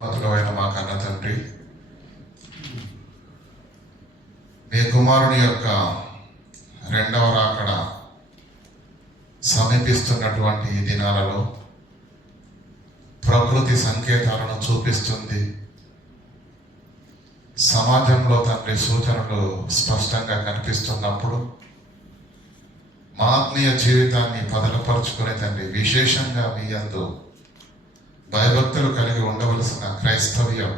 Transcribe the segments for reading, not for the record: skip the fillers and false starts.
మధురమైన మా కన్న తండ్రి, మీ కుమారుని యొక్క రెండవ రాకడ సమీపిస్తున్నటువంటి ఈ దినాలలో ప్రకృతి సంకేతాలను చూపిస్తుంది. సమాజంలో తండ్రి సూచనలు స్పష్టంగా కనిపిస్తున్నప్పుడు మా ఆత్మీయ జీవితాన్ని పదలపరుచుకునే తండ్రి, విశేషంగా మీ యందు భయభక్తులు కలిగి ఉండవలసిన క్రైస్తవ్యం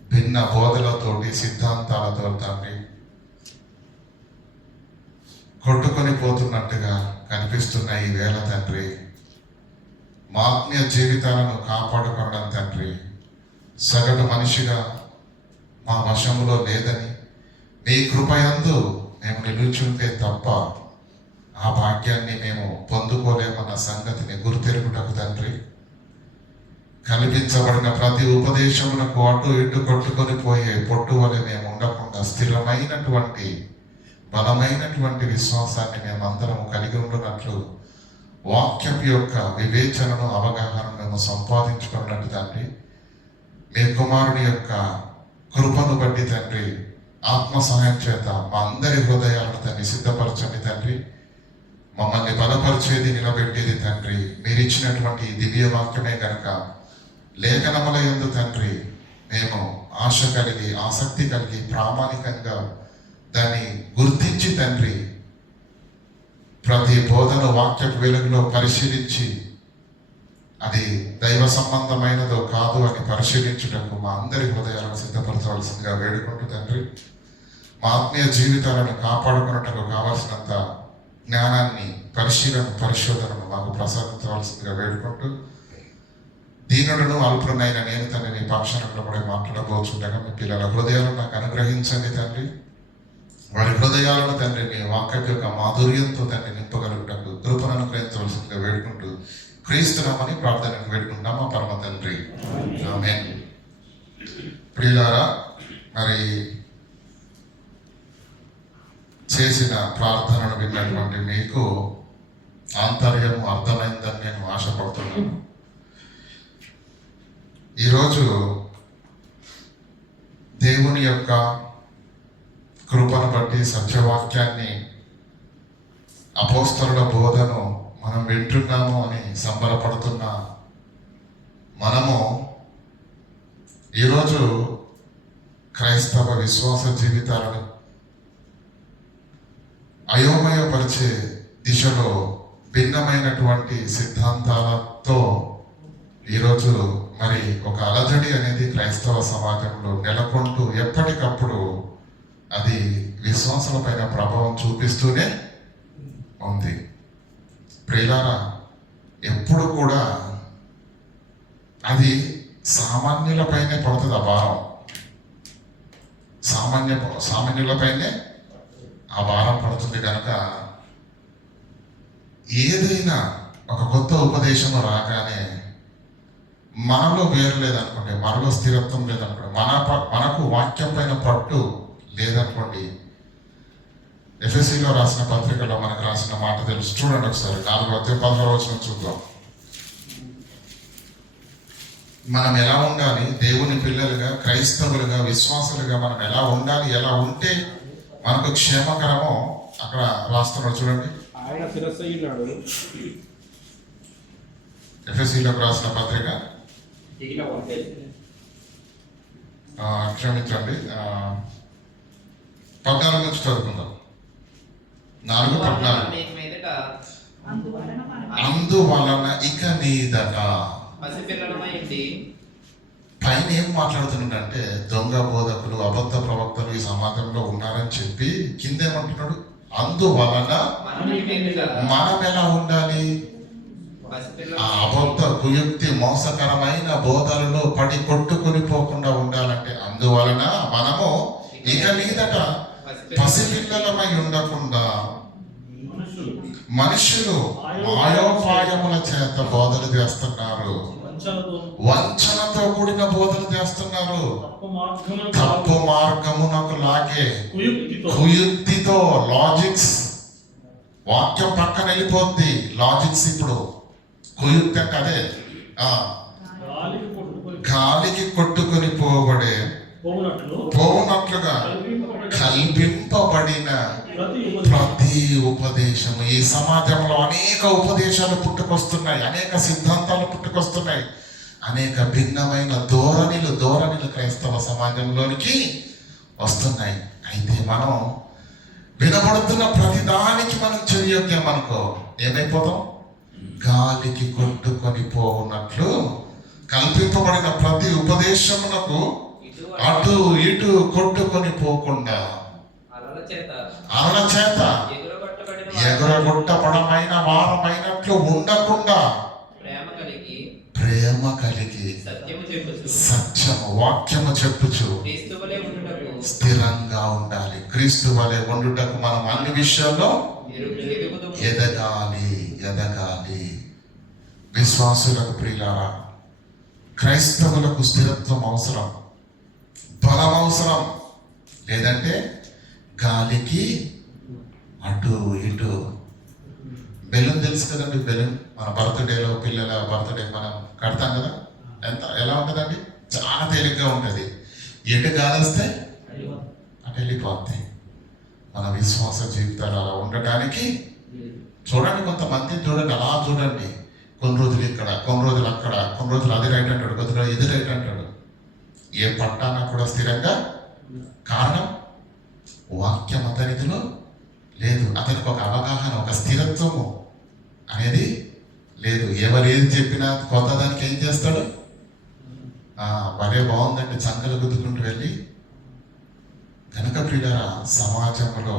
భిన్న బోధలతోటి సిద్ధాంతాలతో తండ్రి కొట్టుకొని పోతున్నట్టుగా కనిపిస్తున్న ఈ వేళ తండ్రి, మా ఆత్మీయ జీవితాలను కాపాడుకోవడం తండ్రి సగటు మనిషిగా మా వశంలో లేదని, మీ కృపయందు మేము నిలుచుంటే తప్ప ఆ భాగ్యాన్ని మేము పొందుకోలేమన్న సంగతిని గుర్తెరుగుటకు తండ్రి, కల్పించబడిన ప్రతి ఉపదేశములకు అటు ఇటు కొట్టుకొని పోయే పొట్టు వలె మేము ఉండకుండా స్థిరమైనటువంటి బలమైనటువంటి విశ్వాసాన్ని మేమందరం కలిగి ఉండున్నట్లు వాక్యం యొక్క వివేచనను అవగాహన మేము సంపాదించుకున్నట్టు తండ్రి, మీ కుమారుని యొక్క కృపను బట్టి తండ్రి ఆత్మ సహాయం చేత మా అందరి హృదయాలను తండ్రి సిద్ధపరచండి తండ్రి. మమ్మల్ని బలపరిచేది నిలబెట్టేది తండ్రి మీరు ఇచ్చినటువంటి దివ్య వాక్యమే కనుక లేఖనముల యందు తండ్రి మేము ఆశ కలిగి ఆసక్తి కలిగి ప్రామాణికంగా దాన్ని గుర్తించి తండ్రి ప్రతి బోధన వాక్యపు వెలుగులో పరిశీలించి అది దైవ సంబంధమైనదో కాదు అని పరిశీలించుటకు మా అందరి హృదయాలను సిద్ధపరచవలసిందిగా వేడుకుంటూ తండ్రి, మా ఆత్మీయ జీవితాలను కాపాడుకున్నట్టుకు కావలసినంత జ్ఞానాన్ని పరిశోధనను మాకు ప్రసాదించవలసిందిగా వేడుకుంటూ, దీనులను అల్పులనైన నేను తండ్రి నీ పక్షాలలో కూడా మాట్లాడబోచుండగా మీ పిల్లల హృదయాలను నాకు అనుగ్రహించండి తండ్రి. వారి హృదయాలను తండ్రి మీ వాక్యం యొక్క మాధుర్యంతో తండ్రి నింపగలుగుటకు కృపను అనుగ్రహించవలసిందిగా వేడుకుంటూ క్రీస్తునామని ప్రార్థనకు వేడుకుంటాం మా పరమ తండ్రి, ఆమేన్. ప్రియులారా, మరి చేసిన ప్రార్థనను విన్నటువంటి మీకు ఆంతర్యం అర్థమైందని నేను ఆశపడుతున్నాను. ఈరోజు దేవుని యొక్క కృపను బట్టి సత్యవాక్యాన్ని అపోస్తలుల బోధను మనం వింటున్నాము అని సంబరపడుతున్న మనము ఈరోజు క్రైస్తవ విశ్వాస జీవితాలను అయోమయపరిచే దిశలో భిన్నమైనటువంటి సిద్ధాంతాలతో ఈరోజు మరి ఒక అలజడి అనేది క్రైస్తవ సమాజంలో నెలకొంటూ ఎప్పటికప్పుడు అది విశ్వాసాలపైన ప్రభావం చూపిస్తూనే ఉంది. ప్రియులారా, ఎప్పుడు కూడా అది సామాన్యులపైనే పడుతుంది ఆ భారం. సామాన్యులపైనే ఆ భారం పడుతుంది కనుక ఏదైనా ఒక కొత్త ఉపదేశం రాగానే మనలో వేరు లేదనుకోండి, మనలో స్థిరత్వం లేదనుకోండి, మనకు వాక్యం పైన పట్టు లేదనుకోండి, ఎఫ్ఎస్సిలో రాసిన పత్రికలో మనకు రాసిన మాట తెలుసు. చూడండి ఒకసారి 4:16 చూద్దాం. మనం ఎలా ఉండాలి, దేవుని పిల్లలుగా క్రైస్తవులుగా విశ్వాసులుగా మనం ఎలా ఉండాలి, ఎలా ఉంటే మనకు క్షేమకరమో అక్కడ రాస్తున్నాడు చూడండి. ఆయన శిరస్సు అయ్యున్నాడు. ఎఫ్ఎస్సిలోకి రాసిన పత్రిక క్షమించండి 14 నుంచి చదువుకుందాం. 4:14 అందువలన ఇక మీదట పైన ఏం మాట్లాడుతున్నాడంటే దొంగ బోధకులు అబద్ధ ప్రవక్తలు ఈ సమాజంలో ఉన్నారని చెప్పి కిందేమంటున్నాడు, అందువలన మనం ఎలా ఉండాలి, ఆ అబద్ధ కుయుక్తి మోసకరమైన బోధనలో పడి కొట్టుకుని పోకుండా ఉండాలంటే అందువలన మనము ఇక మీదట పసిపిల్లలమై ఉండకుండా మనుషులు మాయోపాయముల చేత బోధలు చేస్తున్నారు, వంచనతో కూడిన బోధలు చేస్తున్నారు, తప్పు మార్గమునకు లాగే కుయుక్తితో లాజిక్స్. వాక్యం పక్కన వెళ్ళిపోద్ది, లాజిక్స్ ఇప్పుడు కుయుక్తి అదే గాలికి కొట్టుకొని పోబడే పోవునట్లుగా కల్పింపబడిన ప్రతి ఉపదేశము. ఈ సమాజంలో అనేక ఉపదేశాలు పుట్టుకొస్తున్నాయి, అనేక సిద్ధాంతాలు పుట్టుకొస్తున్నాయి, అనేక భిన్నమైన ధోరణిలు క్రైస్తవ సమాజంలోనికి వస్తున్నాయి. అయితే మనం వినబడుతున్న ప్రతి దానికి మనం చెవియొగ్గాం అనుకో, ఏమైపోతాం? గాలికి కొట్టుకొని పోవునట్లు కల్పింపబడిన ప్రతి ఉపదేశమునకు అటు ఇటు కొట్టుకొని పోకుండా అలల చేత ఎగురగొట్టబడమైన వారమైనట్లు ఉండకుండా ప్రేమ కలిగి సత్యము వాక్యము చెప్పుచు స్థిరంగా ఉండాలి. క్రీస్తు వలె ఉండుటకు మనం అన్ని విషయాల్లో ఎదగాలి. విశ్వాసులకు ప్రియులారా, క్రైస్తవులకు స్థిరత్వం అవసరం, బలం అవసరం. లేదంటే గాలికి అటు ఇటు. బెలూన్ తెలుసు కదండి, బెలూన్ మన బర్త్డేలో పిల్లల బర్త్డే మనం కడతాం కదా, ఎలా ఉంటుందండి? చాలా తేలిగ్గా ఉంటుంది. ఎటు గాలి వస్తే అటు వెళ్ళిపోద్ది. మన విశ్వాస జీవితాలు అలా ఉండటానికి చూడండి, కొంతమంది చూడండి, అలా చూడండి, కొన్ని రోజులు ఇక్కడ, కొన్ని రోజులు అక్కడ, కొన్ని రోజులు అది రైట్ అంటాడు, కొద్ది రోజులు ఇది రైట్ అంటాడు. ఏ పట్టాన కూడా స్థిరంగా. కారణం వాక్యం అతనిలో లేదు. అతనికి ఒక అవగాహన, ఒక స్థిరత్వము అనేది లేదు. ఎవరేది చెప్పినా కొత్త దానికి ఏం చేస్తాడు? భలే బాగుందండి, చంకలు గుద్దుకుంటూ వెళ్ళి. కనుక ప్రియులారా, సమాజంలో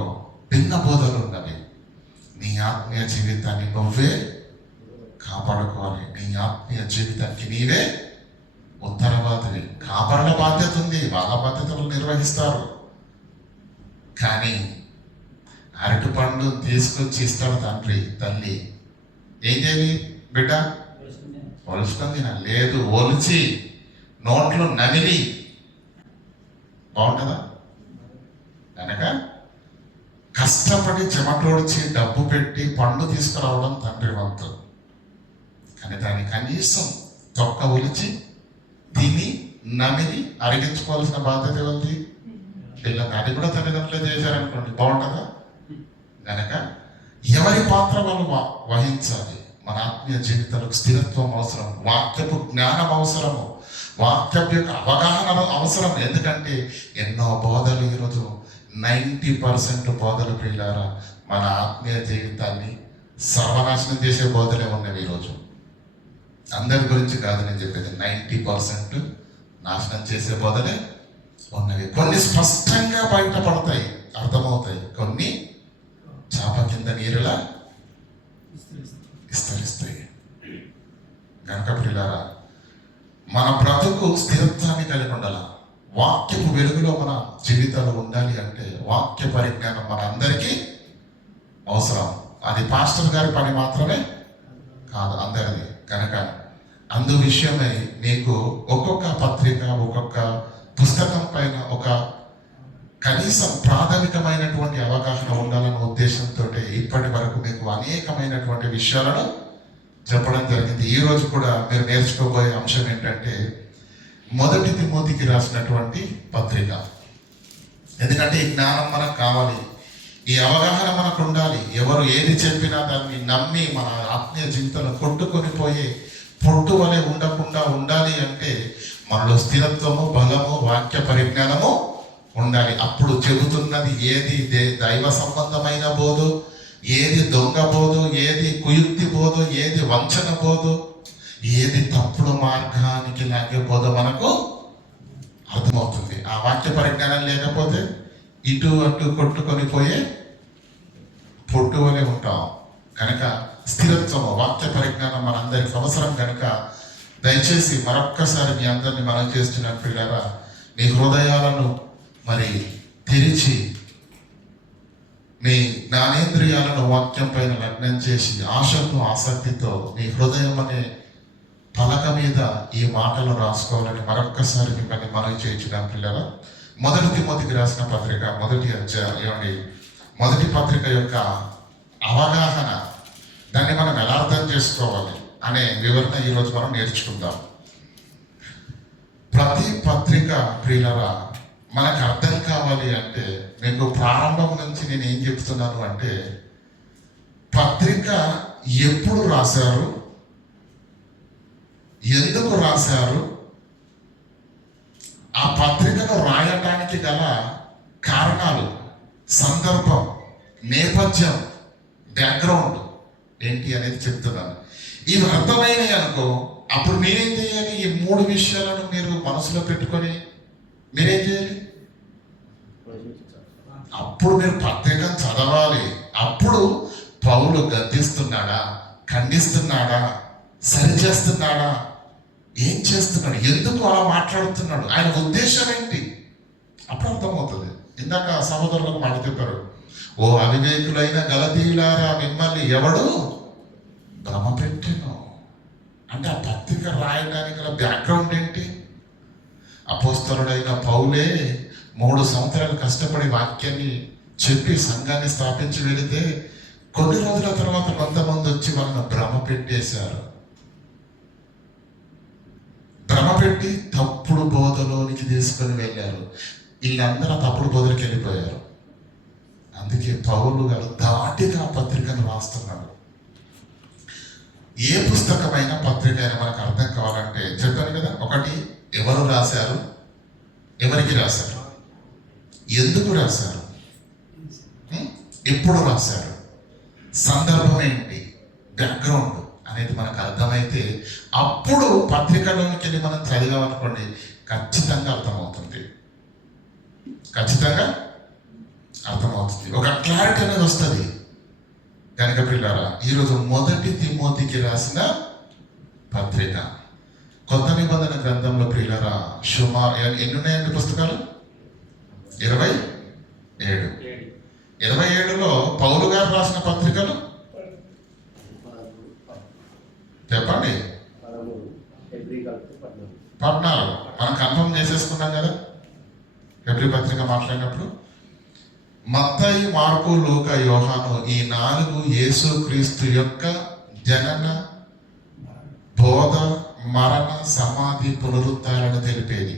భిన్న బోధలు ఉన్నవి. నీ ఆత్మీయ జీవితాన్ని నువ్వే కాపాడుకోవాలి. నీ ఆత్మీయ జీవితానికి నీవే ఉత్తరవాదివి. కాపాడే బాధ్యత ఉంది, వాళ్ళ బాధ్యతలు నిర్వహిస్తారు. కానీ అరటి పండు తీసుకొచ్చి ఇస్తాడు తండ్రి, తల్లి. ఏం చేయాలి? బిడ్డ ఒలుచుకొని తినాలి. లేదు, ఒలిచి నోట్లో నమిలి బాగుంటుందా? కనుక కష్టపడి చెమటోడ్చి డబ్బు పెట్టి పండు తీసుకురావడం తండ్రి వంతు. కానీ దాన్ని కనీసం తొక్క ఒలిచి తిని నమిలి అరిగించుకోవాల్సిన బాధ్యత ఎవరిది? పిల్లలు. అది కూడా తల్లిదండ్రులే చేశారనుకోండి, బాగుంటుందా? కనుక ఎవరి పాత్ర వాళ్ళు వహించాలి. మన ఆత్మీయ జీవితాలకు స్థిరత్వం అవసరం, వాక్యపు జ్ఞానం అవసరము, వాక్యపు యొక్క అవగాహన అవసరం. ఎందుకంటే ఎన్నో బోధలు ఈరోజు 90% బోధలు ప్రియులారా మన ఆత్మీయ జీవితాన్ని సర్వనాశనం చేసే బోధలే ఉన్నవి ఈరోజు. అందరి గురించి కాదు నేను చెప్పేది, 90% నాశనం చేసే బోధలే ఉన్నవి. కొన్ని స్పష్టంగా బయటపడతాయి, అర్థమవుతాయి. కొన్ని చాప కింద నీరులా విస్తరిస్తాయి. కనుక ప్రియులారా, మన బ్రతుకు స్థిరత్వాన్ని కలిగి ఉండాలి. వాక్యపు వెలుగులో మన జీవితాలు ఉండాలి అంటే వాక్య పరిజ్ఞానం మన అందరికీ అవసరం. అది పాస్టర్ గారి పని మాత్రమే కాదు, అందరిది. కనుక అందు విషయమై మీకు ఒక్కొక్క పత్రిక, ఒక్కొక్క పుస్తకం పైన ఒక కనీసం ప్రాథమికమైనటువంటి అవగాహన ఉండాలన్న ఉద్దేశంతో ఇప్పటి వరకు మీకు అనేకమైనటువంటి విషయాలను చెప్పడం జరిగింది. ఈ రోజు కూడా మీరు నేర్చుకోబోయే అంశం ఏంటంటే 1 తిమోతికి రాసినటువంటి పత్రిక. ఎందుకంటే ఈ జ్ఞానం మనకు కావాలి, ఈ అవగాహన మనకు ఉండాలి. ఎవరు ఏది చెప్పినా దాన్ని నమ్మి మన ఆత్మీయ జీవితంలో కొట్టుకొని పోయే పొట్టు వలె ఉండకుండా ఉండాలి అంటే మనలో స్థిరత్వము, బలము, వాక్య పరిజ్ఞానము ఉండాలి. అప్పుడు చెబుతున్నది ఏది దైవ సంబంధమైన బోధో, ఏది దొంగ బోధో, ఏది కుయుక్తి బోధో, ఏది వంచన బోధో, ఏది తప్పుడు మార్గానికి లాగే బోధ మనకు అర్థమవుతుంది. ఆ వాక్య పరిజ్ఞానం లేకపోతే ఇటు అటు కొట్టుకొని పోయే పొట్టు వలె ఉంటాం. కనుక స్థిరత్వము, వాక్య పరిజ్ఞానం మనందరికి అవసరం. కనుక దయచేసి మరొక్కసారి మీ అందరినీ మనం చేస్తున్నట్టుగా మీ హృదయాలను మరి తెరిచి మీ జ్ఞానేంద్రియాలను వాక్యం పైన లగ్నం చేసి ఆశతో, ఆసక్తితో మీ హృదయం అనే పలక మీద ఈ మాటలు రాసుకోవాలని మరొక్కసారి మిమ్మల్ని మనవి చేయించిన పిల్లల 1 తిమోతికి రాసిన పత్రిక 1వ అధ్యాయం, 1వ పత్రిక యొక్క అవగాహన, దాన్ని మనం ఎలా అర్థం చేసుకోవాలి అనే వివరణ ఈరోజు మనం నేర్చుకుందాం. ప్రతి పత్రిక ప్రియులరా మనకు అర్థం కావాలి అంటే, మీకు ప్రారంభం నుంచి నేను ఏం చెప్తున్నాను అంటే, పత్రిక ఎప్పుడు రాశారు, ఎందుకు రాశారు, ఆ పత్రికను రాయటానికి గల కారణాలు, సందర్భం, నేపథ్యం, బ్యాక్గ్రౌండ్ ఏంటి అనేది చెప్తున్నాను. ఇవి అర్థమైనవి అనుకో, అప్పుడు మీరేం చేయాలి? ఈ 3 విషయాలను మీరు మనసులో పెట్టుకొని మీరేం చేయాలి? అప్పుడు మీరు పత్రికను చదవాలి. అప్పుడు పౌలు గద్దిస్తున్నాడా, ఖండిస్తున్నాడా, సరిచేస్తున్నాడా, ఏం చేస్తున్నాడు, ఎందుకు అలా మాట్లాడుతున్నాడు, ఆయన ఉద్దేశం ఏంటి, అప్పుడు అర్థమవుతుంది. ఇందాక సహోదరులకు మాట చెప్పారు, ఓ అవివేకులైన గలతీయులారా మిమ్మల్ని ఎవడు భ్రమ పెట్టెను అంటే, ఆ పత్రిక రాయడానికి గల బ్యాక్గ్రౌండ్ ఏంటి? అపోస్తలుడైన పౌలే 3 సంవత్సరాలు కష్టపడి వాక్యాన్ని చెప్పి సంఘాన్ని స్థాపించి వెళితే, కొన్ని రోజుల తర్వాత కొంతమంది వచ్చి వాళ్ళని భ్రమ పెట్టేశారు. భ్రమ పెట్టి తప్పుడు బోధలోనికి తీసుకొని వెళ్ళారు. వీళ్ళందరూ తప్పుడు బోధలకు వెళ్ళిపోయారు. అందుకే పౌలు గారు ధాటిగా పత్రికను రాస్తున్నాడు. ఏ పుస్తకమైన పత్రిక అయినా మనకు అర్థం కావాలంటే చెప్పాను కదా, ఒకటి ఎవరు రాశారు, ఎవరికి రాశారు, ఎందుకు రాశారు, ఎప్పుడు రాశారు, సందర్భం ఏంటి, బ్యాక్గ్రౌండ్ అనేది మనకు అర్థమైతే అప్పుడు పత్రికలోనికి వెళ్ళి మనం చదివామనుకోండి, ఖచ్చితంగా అర్థమవుతుంది. ఖచ్చితంగా అర్థమవుతుంది, ఒక క్లారిటీ అనేది వస్తుంది. కనుక పిల్లరా, ఈరోజు 1 తిమోతికి రాసిన పత్రిక, కొత్త నిబంధన గ్రంథంలో ప్రియులరా సుమారు ఎన్ని ఉన్నాయండి పుస్తకాలు? 27. 27లో పౌలు గారు రాసిన పత్రికలు చెప్పండి. 14 మనం కన్ఫర్మ్ చేసేసుకున్నాం కదా ఫిబ్రవరి పత్రిక మాట్లాడినప్పుడు. మత్తయి, మార్కు, లూకా, యోహాను ఈ 4 యేసుక్రీస్తు యొక్క జనన, బోధ, మరణ, సమాధి, పునరుత్థానాలను తెలిపేది.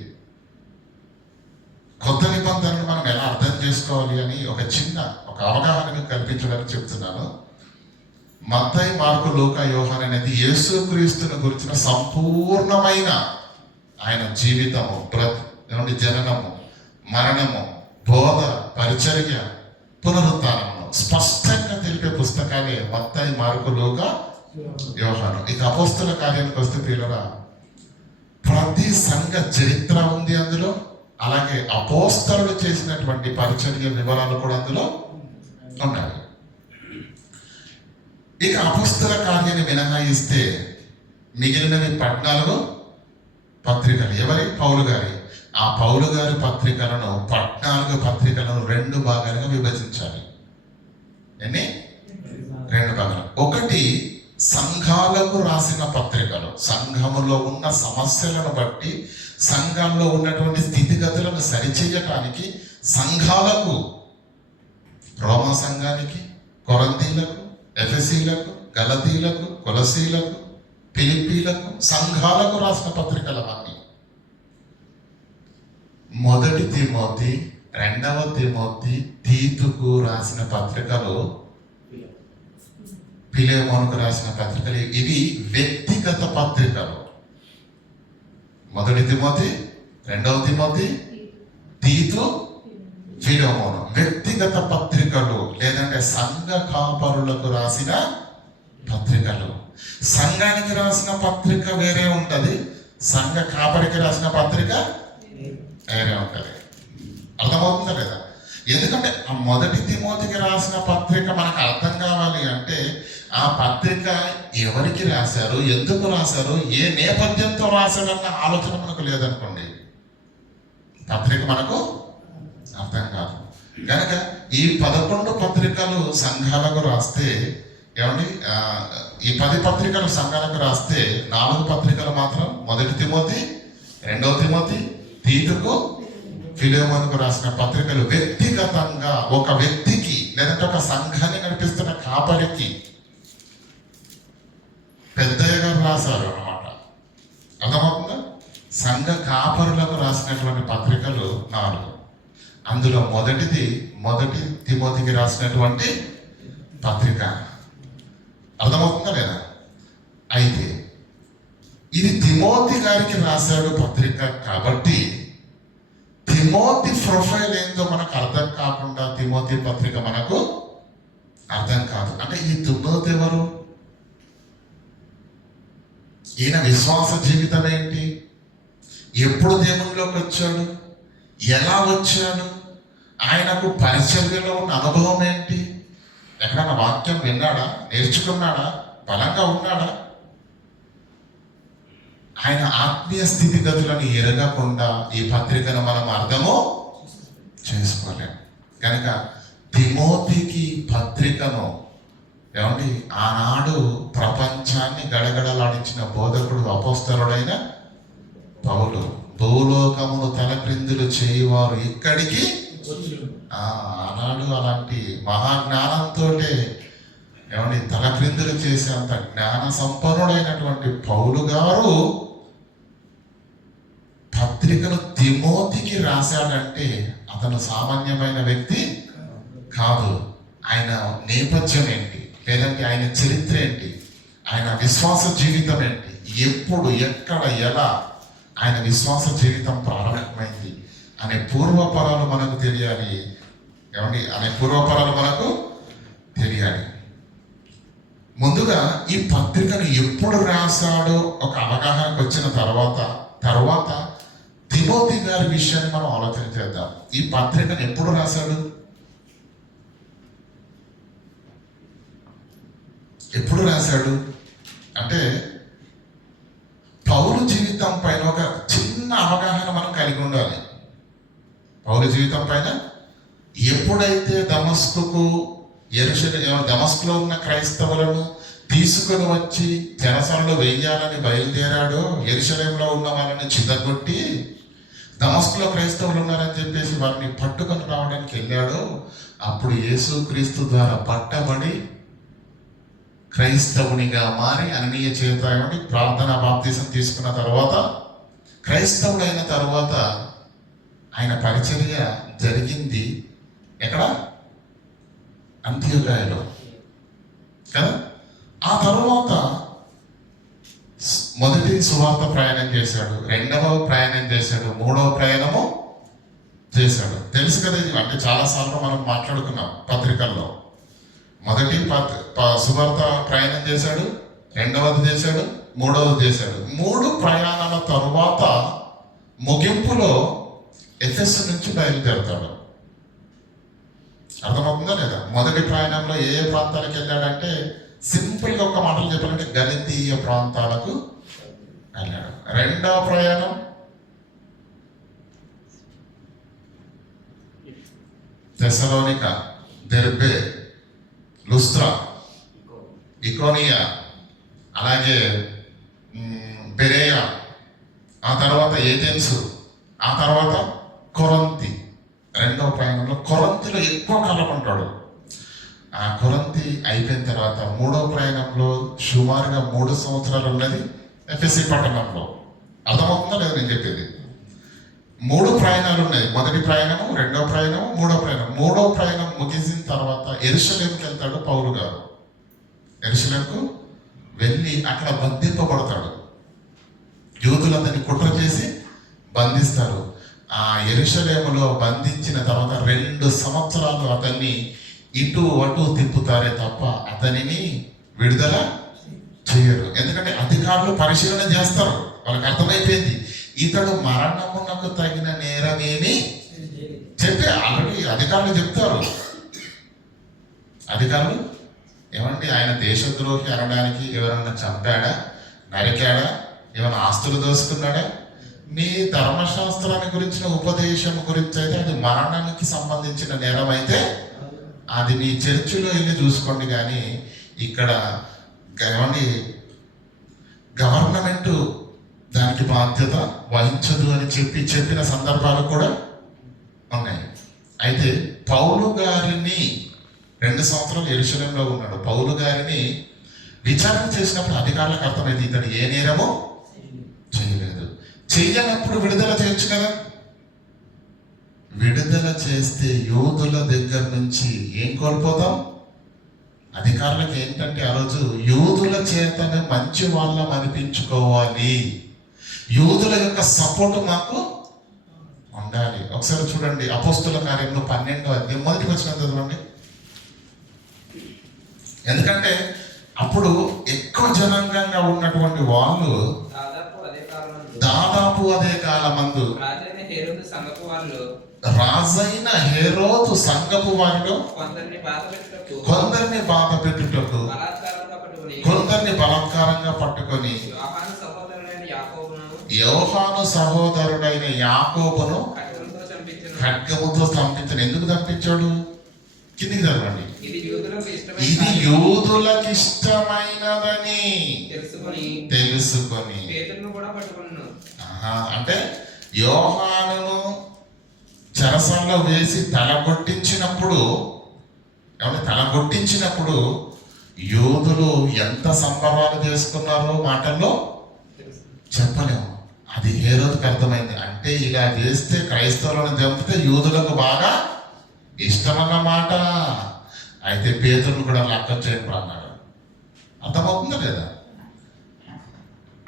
కొత్త నిబంధనను మనం ఎలా అర్థం చేసుకోవాలి అని ఒక అవగాహన కల్పించడానికి చెప్తున్నాను. మత్తయి, మార్కు, లూకా, యోహాను అనేది యేసుక్రీస్తుని గురించిన సంపూర్ణమైన ఆయన జీవితము, జననము, మరణము, బోధ, పరిచర్య, పునరుత్థానము స్పష్టంగా తెలిపే పుస్తకాలే మత్తయి, మార్కు, లూకా, యోహాను. ఇక అపోస్తల కార్యానికి వస్తే ప్రియులరా, ప్రతి సంఘ చరిత్ర ఉంది అందులో. అలాగే అపోస్తలులు చేసినటువంటి పరిచర్య వివరాలు కూడా అందులో ఉన్నాయి. ఇక అపోస్తల కార్యాన్ని మినహాయిస్తే మిగిలినవి 14 పత్రికలు. ఎవరి? పౌలు గారి. ఆ పౌలు గారి పత్రికలను 14 పత్రికలను 2 భాగాలుగా విభజించాలి. ఎన్ని? 2 భాగాలు. ఒకటి సంఘాలకు రాసిన పత్రికలు, సంఘములో ఉన్న సమస్యలను బట్టి సంఘంలో ఉన్నటువంటి స్థితిగతులను సరిచేయటానికి సంఘాలకు, రోమా సంఘానికి, కొరంథీలకు, ఎఫెసీలకు, గలతీలకు, కొలసీలకు, ఫిలిప్పీలకు, సంఘాలకు రాసిన పత్రికలు అన్నీ. 1 తిమోతి, 2 తిమోతి, తీతుకు రాసిన పత్రికలు, ఫిలెమోనుకు రాసిన పత్రికలు, ఇవి వ్యక్తిగత పత్రికలు. 1 తిమోతి, 2 తిమోతి, తీతు, ఫిలెమోను వ్యక్తిగత పత్రికలు, లేదంటే సంఘ కాపరులకు రాసిన పత్రికలు. సంఘానికి రాసిన పత్రిక వేరే ఉంటుంది, సంఘ కాపరికి రాసిన పత్రిక వేరే ఉంటుంది. అర్థమవుతుందా లేదా? ఎందుకంటే ఆ 1 తిమోతికి రాసిన పత్రిక మనకు అర్థం కావాలి అంటే, ఆ పత్రిక ఎవరికి రాశారు, ఎందుకు రాశారు, ఏ నేపథ్యంతో రాశారన్న ఆలోచన మనకు లేదనుకోండి, పత్రిక మనకు అర్థం కాదు. కనుక ఈ 11 పత్రికలు సంఘాలకు రాస్తే, ఏమండి, ఈ 10 పత్రికలు సంఘాలకు రాస్తే 4 పత్రికలు మాత్రం 1 తిమోతి, 2 తిమోతి, తీతుకు, ఫిలెమోనుకు రాసిన పత్రికలు వ్యక్తిగతంగా ఒక వ్యక్తికి, లేదంటే ఒక సంఘాన్ని నడిపిస్తున్న కాపరికి, పెద్దయ్య గారు రాశారు అన్నమాట. అర్థమవుతుందా? సంఘ కాపరులకు రాసినటువంటి పత్రికలు 4. అందులో మొదటి తిమోతికి రాసినటువంటి పత్రిక. అర్థమవుతుందా లేదా? అయితే ఇది తిమోతి గారికి రాశాడు పత్రిక కాబట్టి తిమోతి ప్రొఫైల్ ఏందో మనకు అర్థం కాకుండా తిమోతి పత్రిక మనకు అర్థం కాదు. అంటే ఈ తిమోతి ఎవరు? ఈయన విశ్వాస జీవితం ఏంటి? ఎప్పుడు దేవునిలోకి వచ్చాడు? ఎలా వచ్చాడు? ఆయనకు పరిచర్యలో ఉన్న అనుభవం ఏంటి? ఎక్కడన్నా వాక్యం విన్నాడా? నేర్చుకున్నాడా? బలంగా ఉన్నాడా? ఆయన ఆత్మీయ స్థితిగతులను ఎరగకుండా ఈ పత్రికను మనం అర్థము చేసుకోలేము. కనుక తిమోతికి పత్రికను ఏమండి ఆనాడు ప్రపంచాన్ని గడగడలాడించిన బోధకుడు అపోస్తలుడైన పౌలు, భూలోకమును తలక్రిందులు చేయవారు ఇక్కడికి ఆనాడు అలాంటి మహాజ్ఞానంతో ఏమండి తలక్రిందులు చేసేంత జ్ఞాన సంపన్నుడైనటువంటి పౌలు గారు పత్రికను తిమోతికి రాశాడంటే అతను సామాన్యమైన వ్యక్తి కాదు. ఆయన నేపథ్యం ఏంటి, లేదంటే ఆయన చరిత్ర ఏంటి, ఆయన విశ్వాస జీవితం ఏంటి, ఎప్పుడు ఎక్కడ ఎలా ఆయన విశ్వాస జీవితం ప్రారంభమైంది అనే పూర్వపరాలు మనకు తెలియాలి. ఏమండి అనే పూర్వపరాలు మనకు తెలియాలి. ముందుగా ఈ పత్రికను ఎప్పుడు రాశాడో ఒక అవగాహనకు వచ్చిన తర్వాత తిమోతి గారి విషయాన్ని మనం ఆలోచన చేద్దాం. ఈ పత్రికను ఎప్పుడు రాశాడు? అంటే పౌలు జీవితం పైన ఒక చిన్న అవగాహన మనం కలిగి ఉండాలి. పౌలు జీవితం పైన ఎప్పుడైతే దమస్కులో ఉన్న క్రైస్తవులను తీసుకొని వచ్చి చెరసాలలో వేయాలని బయలుదేరాడో, యెరూషలేములో ఉన్న వాళ్ళని చితగొట్టి దమస్కులో క్రైస్తవులు ఉన్నారని చెప్పేసి వారిని పట్టుకొని రావడానికి వెళ్ళాడో, అప్పుడు యేసుక్రీస్తు ద్వారా పట్టబడి క్రైస్తవునిగా మారి అననీయ చేత ప్రార్థన బాప్తిసం తీసుకున్న తర్వాత క్రైస్తవుడైన తర్వాత ఆయన పరిచర్య జరిగింది ఎక్కడ? అంత్యోకయలో కదా. ఆ తర్వాత మొదటి సువార్త ప్రయాణం చేశాడు, రెండవ ప్రయాణం చేశాడు, మూడవ ప్రయాణము చేశాడు. తెలుసు కదా ఇది, అంటే చాలాసార్లు మనం మాట్లాడుకున్నాం పత్రికల్లో. మొదటి సువార్త ప్రయాణం చేశాడు, రెండవది చేశాడు, మూడవది చేశాడు. 3 ప్రయాణాల తరువాత ముగింపులో ఎఫెసు నుంచి బయలుదేరుతాడు. అర్థమవుతుందా లేదా? మొదటి ప్రయాణంలో ఏ ప్రాంతాలకు వెళ్ళాడంటే సింపుల్గా ఒక మాటలు చెప్పాలంటే గలితీయ ప్రాంతాలకు వెళ్ళాడు. రెండవ ప్రయాణం తెస్సలోనిక, దెర్బే, లుస్త్రా, ఇకోనియా, అలాగే బెరేయా, ఆ తర్వాత ఏథెన్సు, ఆ తర్వాత కొరంతి. రెండవ ప్రయాణంలో కొరంతిలో ఎక్కువ కాలం ఉంటాడు. ఆ కొరంతి అయిపోయిన తర్వాత మూడవ ప్రయాణంలో సుమారుగా 3 సంవత్సరాలు ఉన్నది ఎఫెసీ పట్టణంలో. అర్థమవుతుందా లేదా నేను చెప్పేది? 3 ప్రయాణాలు ఉన్నాయి. మొదటి ప్రయాణము, రెండవ ప్రయాణము, మూడవ ప్రయాణం. మూడవ ప్రయాణం ముగిసిన తర్వాత యెరూషలేముకి వెళ్తాడు పౌలు గారు. యెరూషలేముకు వెళ్ళి అక్కడ బంధింపబడతాడు. యూదులు అతన్ని కుట్ర చేసి బంధిస్తారు. ఆ యెరూషలేములో బంధించిన తర్వాత 2 సంవత్సరాలు అతన్ని ఇటు అటు తిప్పుతారే తప్ప అతనిని విడుదల చేయరు. ఎందుకంటే అధికారులు పరిశీలన చేస్తారు. వాళ్ళకి అర్థమైపోయింది ఇతడు మరణమునకు తగిన నేరమేమి చెప్పి ఆల్రెడీ అధికారులు చెప్తారు. అధికారులు ఏమండి ఆయన దేశద్రోహి అనడానికి ఎవరన్నా చంపాడా, నరికాడా, ఏమైనా ఆస్తులు దోసుకున్నాడా? మీ ధర్మశాస్త్రాన్ని గురించిన ఉపదేశం గురించి అయితే అది మరణానికి సంబంధించిన నేరం అయితే అది మీ చర్చిలో వెళ్ళి చూసుకోండి, కానీ ఇక్కడ ఏమండి గవర్నమెంట్ దానికి బాధ్యత వహించదు అని చెప్పిన సందర్భాలు కూడా ఉన్నాయి. అయితే పౌలు గారిని 2 సంవత్సరాలు యెరూషలేములో ఉన్నాడు. పౌలు గారిని విచారణ చేసినప్పుడు అధికారులకు అర్థమైంది ఇతడు ఏ నేరమో చేయలేదు. చెయ్యనప్పుడు విడుదల చేయొచ్చు కదా. విడుదల చేస్తే యూదుల దగ్గర నుంచి ఏం కోల్పోతాం? అధికారులకు ఏంటంటే ఆ రోజు యూదుల చేతనే మంచి వాళ్ళం అనిపించుకోవాలి, యూదుల యొక్క సపోర్ట్ మాకు ఉండాలి. ఒకసారి చూడండి, అపోస్తుల కార్యంలో 12వ అధ్యాయం మొదటికి వచ్చిన చదవండి. ఎందుకంటే అప్పుడు ఎక్కువ జనాంగంగా ఉన్నటువంటి వాళ్ళు దాదాపు అదే కాలమందు రాజైన హేరోదు సంఘపు వారిలో కొందరిని బాధ పెట్టుటకు కొందరిని బలాత్కారంగా పట్టుకొని యోహాను సహోదరుడైన యాకోబును ఖడ్గముతో చంపించిన. ఎందుకు చంపించాడు? కిందికి చదవండి. ఇది యూదులకు ఇష్టమైనదని తెలుసుకొని అంటే యోహానును చెరసాల్లో వేసి తలగొట్టించినప్పుడు యూదులు ఎంత సంబరాలు చేసుకున్నారో మాటల్లో చెప్పలేము. అది హేరోదుకు అర్థమైంది. అంటే ఇలా చేస్తే క్రైస్తవులను చంపితే యూదులకు బాగా ఇష్టమన్నమాట. అయితే పేతురును కూడా లక్క చేయడం అన్నాడు. అర్థమవుతుందా లేదా?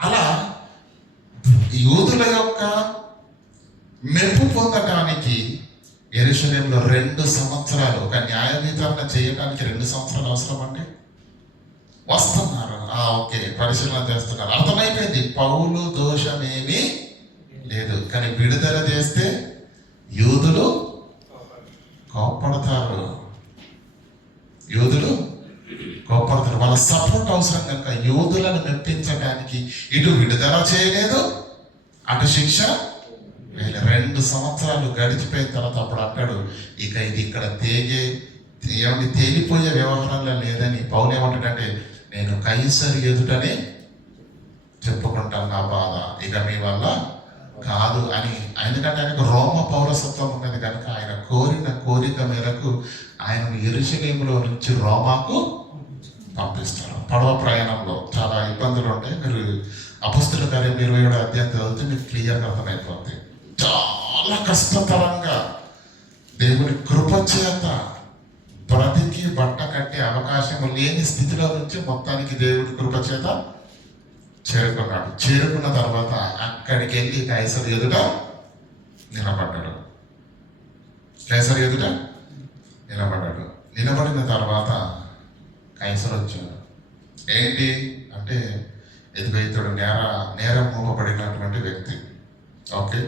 అలా యూదుల యొక్క మెప్పు పొందటానికి యెరూషలేములో 2 సంవత్సరాలు, ఒక న్యాయ విచారణ చేయడానికి 2 సంవత్సరాలు అవసరం అండి. వస్తున్నారు, ఓకే, పరిశీలన చేస్తున్నారు, అర్థమైపోయింది పౌలు దోషమేమీ లేదు. కానీ విడుదల చేస్తే యూదులు కోప్పడతారు, వాళ్ళ సపోర్ట్ అవసరం కనుక యూదులను మెప్పించడానికి ఇటు విడుదల చేయలేదు, అటు శిక్ష 2 సంవత్సరాలు గడిచిపోయిన తర్వాత అప్పుడు అంటాడు, ఇక ఇది ఇక్కడ తేలిపోయే వ్యవహారంలో లేదని. పౌలు ఏమంటాడంటే, నేను కైసరు ఎదుటనే చెప్పుకుంటాను నా బాధ, ఇక మీ వల్ల కాదు అని. ఎందుకంటే ఆయనకు రోమ పౌరసత్వం ఉన్నది కనుక ఆయన కోరిన కోరిక మేరకు ఆయన యెరూషలేములో నుంచి రోమాకు పంపిస్తారు. పడవ ప్రయాణంలో చాలా ఇబ్బందులు ఉంటాయి. మీరు అపొస్తలుల కార్యం 27వ అధ్యాయం చదివితే మీకు క్లియర్గా అర్థమైపోతుంది. చాలా కష్టతరంగా దేవుని కృప చేత బ్రతికి బట్ట కట్టే అవకాశం లేని స్థితిలో నుంచి మొత్తానికి దేవుడి కృప చేత చేరుకున్నాడు. చేరుకున్న తర్వాత అక్కడికి వెళ్ళి కైసరు ఎదుట నిలబడ్డాడు. నిలబడిన తర్వాత కైసరు వచ్చాడు. ఏంటి అంటే, ఇతడు నేరం మోపబడినటువంటి వ్యక్తి. ఓకే,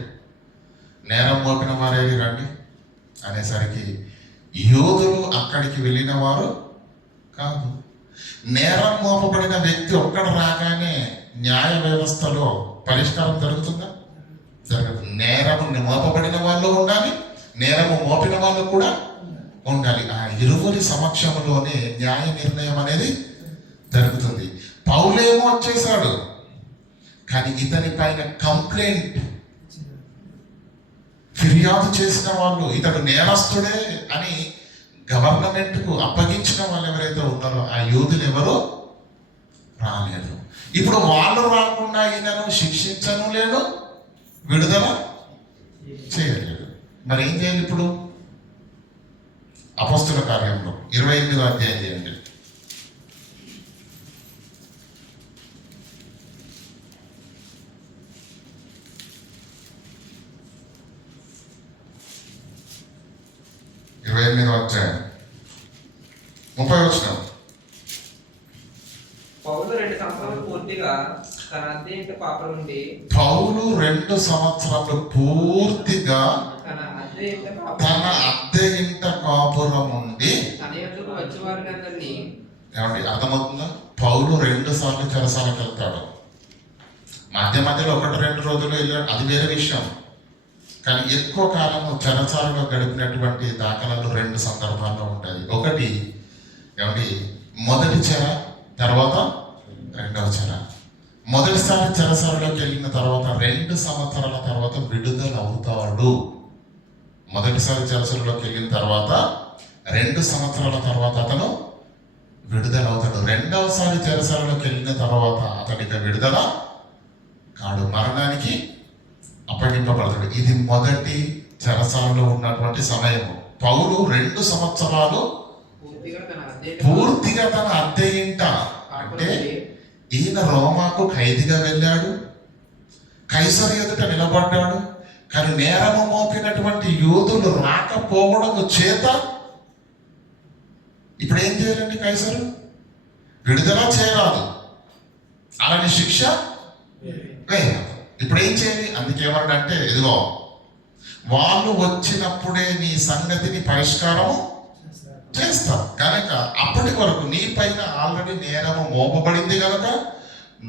నేరం మోపిన వారేవి రండి అనేసరికి యూదులు అక్కడికి వెళ్ళిన వారు కాదు. నేరం మోపబడిన వ్యక్తి ఒక్కడు రాగానే న్యాయ వ్యవస్థలో పరిష్కారం జరుగుతుందా? జరగదు. నేరము మోపబడిన వాళ్ళు ఉండాలి, నేరము మోపిన వాళ్ళు కూడా ఉండాలి. ఆ ఇరువురి సమక్షంలోనే న్యాయ నిర్ణయం అనేది జరుగుతుంది. పౌలేమో వచ్చేసాడు, కానీ ఇతని పైన కంప్లైంట్ ఫిర్యాదు చేసిన వాళ్ళు, ఇతడు నేరస్తుడే అని గవర్నమెంట్కు అప్పగించిన వాళ్ళు ఎవరైతే ఉన్నారో ఆ యూదులు ఎవరో రాలేదు. ఇప్పుడు వాళ్ళు రాకుండా ఈయనను శిక్షించను లేదు, విడుదల చేయలేదు. మరి ఏం చేయాలి ఇప్పుడు? అపొస్తలుల కార్యంలో 28వ అధ్యాయం చేయండి. అధ్యాయం 30వ వచనం. పౌలు 2 సంవత్సరాలు పూర్తిగా తన అద్దె ఇంటి కాపురం ఉండి తన యొద్దకు వచ్చేవారిని అందరినీ. ఏమండి అర్థమవుతుందా? పౌలు 2 సార్లు చెరసాలకు వెళ్తాడు. మధ్యలో 1-2 రోజులు వెళ్ళాడు, అది వేరే విషయం. కానీ ఎక్కువ కాలము చెరసాలలో గడిపినటువంటి దాఖలాలు 2 సందర్భాల్లో ఉంటాయి. ఒకటి ఏమండి, మొదటి చెర, తర్వాత 2వ చెర. మొదటిసారి చెరసాలలోకి వెళ్ళిన తర్వాత 2 సంవత్సరాల తర్వాత విడుదల అవుతాడు. మొదటిసారి చెరసాలలోకి వెళ్ళిన తర్వాత 2 సంవత్సరాల తర్వాత అతను విడుదల అవుతాడు. 2వసారి చెరసాలలోకి వెళ్ళిన తర్వాత అతనికి విడుదల కాడు, మరణానికి అప్పగింపబడతాడు. ఇది మొదటి చెరసాలలో ఉన్నటువంటి సమయము. పౌలు 2 సంవత్సరాలు పూర్తిగా తన అద్దె ఇంట, అంటే ఈయన రోమాకు ఖైదీగా వెళ్ళాడు, కైసరు ఎదుట నిలబడ్డాడు. కానీ నేరము మోపినటువంటి యూదులు రాకపోవడం చేత ఇప్పుడు ఏం చేయాలండి? కైసరు విడుదల చేయరాదు, అలాని శిక్ష వేయరాదు. ఇప్పుడు ఏం చేయాలి? అందుకేమన్నాడంటే, ఇదిగో వాళ్ళు వచ్చినప్పుడే నీ సంగతిని పరిష్కారం చేస్తాం కనుక అప్పటి వరకు నీ పైన ఆల్రెడీ నేరము మోపబడింది కనుక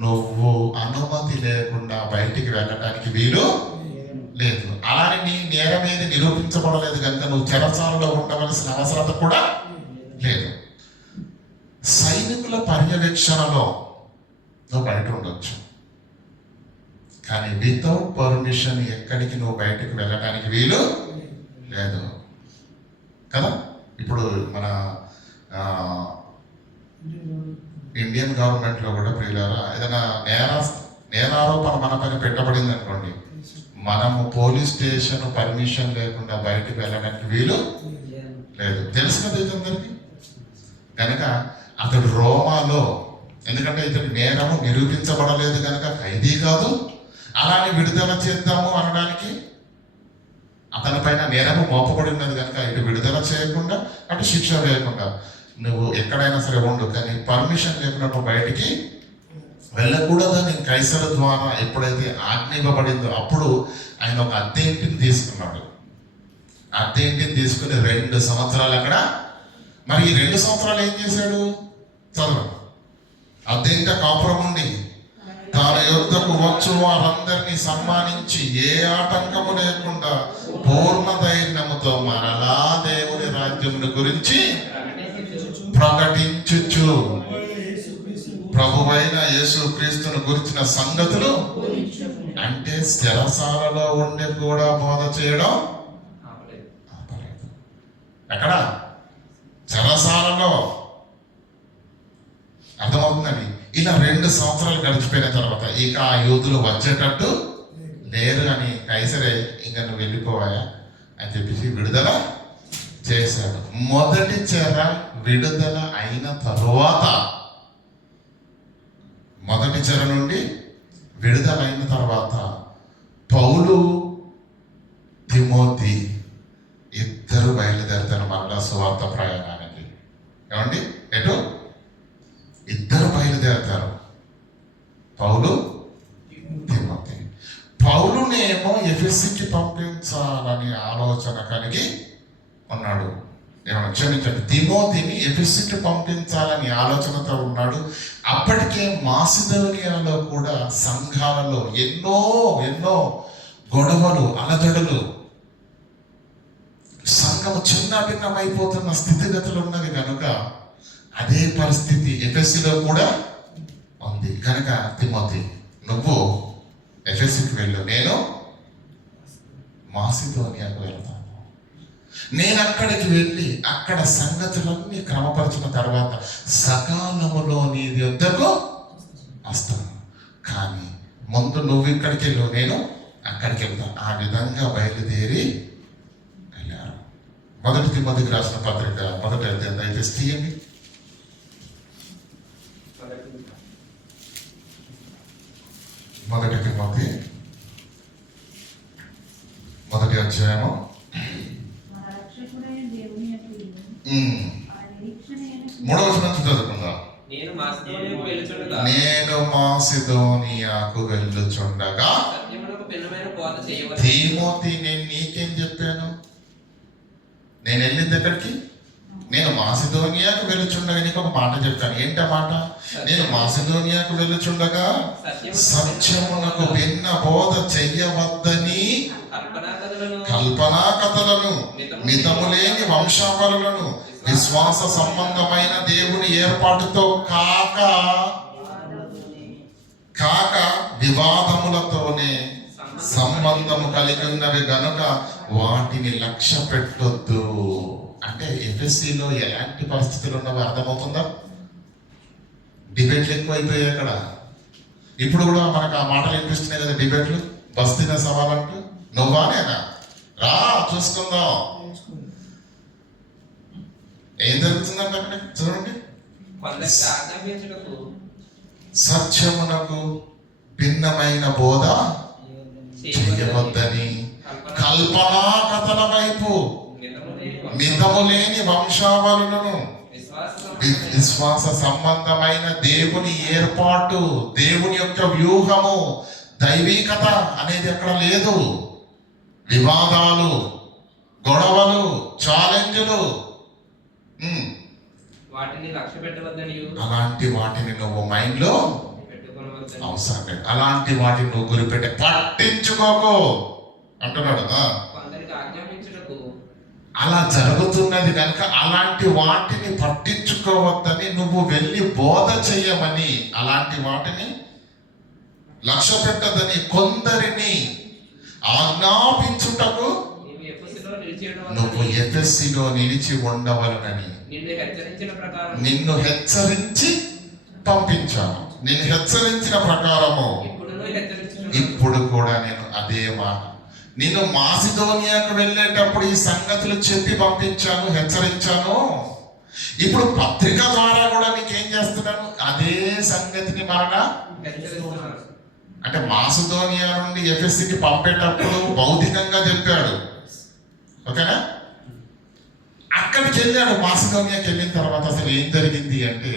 నువ్వు అనుమతి లేకుండా బయటికి వెళ్ళడానికి వీలు లేదు. అలానే నీ నేరం ఏది నిరూపించబడలేదు కనుక నువ్వు చెరసాలలో ఉండవలసిన అవసరత కూడా లేదు. సైనికుల పర్యవేక్షణలో నువ్వు బయట ఉండొచ్చు, కానీ వితౌట్ పర్మిషన్ ఎక్కడికి నువ్వు బయటకు వెళ్ళడానికి వీలు లేదు కదా. ఇప్పుడు మన ఇండియన్ గవర్నమెంట్లో కూడా ప్రియులారా, ఏదైనా నేరారోపణ మన పైన పెట్టబడింది అనుకోండి, మనము పోలీస్ స్టేషన్ పర్మిషన్ లేకుండా బయటకు వెళ్ళడానికి వీలు లేదు. తెలుసు కదా ఇది అందరికీ. కనుక అతడు రోమాలో, ఎందుకంటే ఇతడి నేరము నిరూపించబడలేదు కనుక ఖైదీ కాదు, అలానే విడుదల చేద్దాము అనడానికి అతని పైన నేరము మోపబడి ఉన్నది కనుక ఇటు విడుదల చేయకుండా అటు శిక్ష వేయకుండా నువ్వు ఎక్కడైనా సరే ఉండు, కానీ పర్మిషన్ లేకుండా నువ్వు బయటికి వెళ్ళకూడదని కైసరు ద్వారా ఎప్పుడైతే ఆజ్ఞ ఇవ్వబడిందో అప్పుడు ఆయన ఒక అద్దె ఇంటిని తీసుకున్నాడు. అద్దె ఇంటిని తీసుకుని 2 సంవత్సరాలు అక్కడ. మరి ఈ 2 సంవత్సరాలు ఏం చేశాడు? చదువు. అద్దె ఇంట కాపురం ఉండి తన యుద్ధకు వచ్చు వారందరినీ సన్మానించి ఏ ఆటంకము లేకుండా పూర్ణ ధైర్యముతో మరలా దేవుని రాజ్యమును గురించి ప్రకటించుచు ప్రభువైన యేసు క్రీస్తును గురించిన సంగతులు, అంటే చెరసాలలో ఉండి కూడా బోధ చేయడం ఎక్కడ? చెరసాలలో. అర్థమవుతుందండి. ఇలా 2 సంవత్సరాలు గడిచిపోయిన తర్వాత ఇక ఆ యూదులు వచ్చేటట్టు లేరు అని కైసరే ఇంకా నువ్వు వెళ్ళిపోవాయా అని చెప్పేసి విడుదల చేశాడు. మొదటి చెర విడుదల అయిన తరువాత, మొదటి చెర నుండి విడుదలైన తర్వాత పౌలు, తిమోతి ఇద్దరు బయలుదేరుతారు మళ్ళా సువార్త ప్రయాణానికి. ఏమండి? ఎటు? ఇద్దరు బయలుదేరుతారు, పౌలు, తిమోతి. పౌలునేమో ఎఫెసీకి పంపించాలని ఆలోచన కలిగి ఉన్నాడు. ఏమన్నా క్షమించండి, తిమోతిని ఎఫెసీకి పంపించాలని ఆలోచనతో ఉన్నాడు. అప్పటికే మాసిదోనియాలో కూడా సంఘాలలో ఎన్నో గొడవలు, అలజడులు, సంఘము చిన్న భిన్నమైపోతున్న స్థితిగతులు ఉన్నది కనుక అదే పరిస్థితి ఎఫెసీలో కూడా ఉంది. కనుక తిమోతి, నువ్వు ఎఫెసీకి వెళ్ళు, నేను మాసిదోనియాకు వెళ్తాను. నేను అక్కడికి వెళ్ళి అక్కడ సంగతులన్నీ క్రమపరిచిన తర్వాత సకాలములో నీ యొద్దకు వస్తాను. కానీ ముందు నువ్వు ఇక్కడికి వెళ్ళు, నేను అక్కడికి వెళ్తాను. ఆ విధంగా బయలుదేరి వెళ్ళారు. మొదటి తిమోతికి రాసిన పత్రిక మొదటి అధ్యాయం దయచేసి తీయండి. మొదటి తిమోతి మొదటి అధ్యాయము 3వ వచనం చదువుకుందాం. నేను మాసిదోనియాకు వెళ్ళుచుండగా. తిమోతి, నేను నీకేం చెప్పాను? నేను వెళ్ళింది ఎక్కడికి? నేను మాసిదోనియాకు వెళ్ళుచుండగా నీకు ఒక మాట చెప్పాను. ఏంటి ఆ మాట? నేను మాసిదోనియాకు వెళ్ళుచుండగా సత్యమునకు భిన్న బోధ చెయ్యవద్దని కల్పనా కథలను, మితములేని వంశావళులను, విశ్వాస సంబంధమైన దేవుని ఏర్పాటుతో కాక వివాదములతోనే సంబంధము కలిగి ఉన్నవి గనుక వాటిని లక్ష్య పెట్టొద్దు. అంటే ఎఫ్ఎస్సిలో ఎలాంటి పరిస్థితులు ఉన్నవో అర్థమవుతుందా? డిబేట్లు ఎక్కువైపోయాయి అక్కడ. ఇప్పుడు కూడా మనకు ఆ మాటలు వినిపిస్తున్నాయి కదా, డిబేట్లు. బస్తీన సవాలంటూ నువ్వా నేనా? రా చూసుకుందాం. ఏం జరుగుతుందంటే అక్కడ చూడండి. కొందరికి ఆజ్ఞాపించుటకు సత్యమునకు భిన్నమైన బోధ చేయవద్దని కల్పనా కథల వైపు మితము లేని వంశావళులను విశ్వాస సంబంధమైన దేవుని ఏర్పాటు, దేవుని యొక్క వ్యూహము, దైవీకత అనేది ఎక్కడ లేదు. వివాదాలు, గొడవలు, ఛాలెంజ్లు, వాటిని లక్ష్య పెట్టవద్దని అలాంటి వాటిని నువ్వు మైండ్ లో పెట్టుకోవద్దని అవసరం లేదు. అలాంటి వాటిని నువ్వు గురిపెట్టే పట్టించుకోకు అంటున్నాడు. కొందరికి ఆజ్ఞాపించుటకు అలా జరుగుతున్నది కనుక అలాంటి వాటిని పట్టించుకోవద్దని నువ్వు వెళ్ళి బోధ చెయ్యమని, అలాంటి వాటిని లక్ష్య పెట్టదని కొందరిని ఆజ్ఞాపించుటకు నీవు ఎఫెసులో నిలిచేయడం నువ్వు ఎఫెస్సులో నిలిచి ఉండవలనని నిన్ను హెచ్చరించి పంపించాను. నిన్ను హెచ్చరించిన ప్రకారము ఇప్పుడు కూడా నేను అదే మాట. నిన్ను మాసిదోనియాకు వెళ్ళేటప్పుడు ఈ సంగతులు చెప్పి పంపించాను, హెచ్చరించాను. ఇప్పుడు పత్రిక ద్వారా కూడా నీకేం చేస్తున్నాను, అదే సంగతిని మరలా అంటే మాసిదోనియా నుండి ఎఫెస్సుకి పంపేటప్పుడు భౌతికంగా చెప్పాడు, ఓకేనా? అక్కడికి వెళ్ళాడు. మాసిదోనియాకి వెళ్ళిన తర్వాత అసలు ఏం జరిగింది అంటే,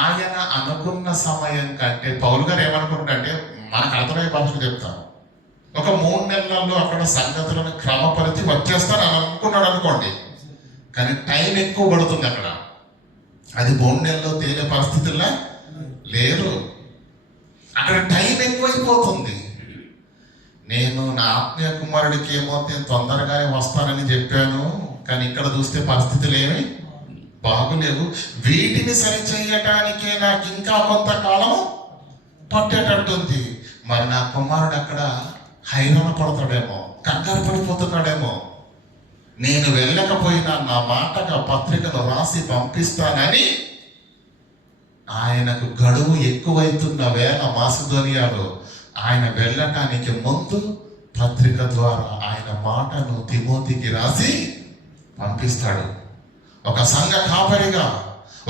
ఆయన అనుకున్న సమయం కంటే పౌలు గారు ఏమనుకున్నాడంటే, మనకు అర్థమయ్యే భాషలు చెప్తాను, ఒక 3 నెలల్లో అక్కడ సంగతులను క్రమపరిచి వచ్చేస్తాను అని అనుకున్నాడు అనుకోండి. కానీ టైం ఎక్కువ పడుతుంది అక్కడ. అది 3 నెలల్లో తేలే పరిస్థితుల్లో లేరు. అక్కడ టైం ఎక్కువైపోతుంది. నేను నా ఆత్మీయ కుమారుడికి ఏమో నేను తొందరగానే వస్తానని చెప్పాను, కానీ ఇక్కడ చూస్తే పరిస్థితులు ఏమి బాగులేవు. వీటిని సరిచేయటానికే నాకు ఇంకా కొంతకాలం పట్టేటట్టుంది. మరి నా కుమారుడు అక్కడ హైరాణ పడతాడేమో, కంగారు పడిపోతున్నాడేమో. నేను వెళ్ళకపోయినా నా మాటగా పత్రికను రాసి పంపిస్తానని ఆయనకు గడువు ఎక్కువైతున్న వేళ మాసిదోనియాలో ఆయన వెళ్ళటానికి ముందు పత్రిక ద్వారా ఆయన మాటను తిమోతికి రాసి పంపిస్తాడు. ఒక సంఘ కాపరిగా,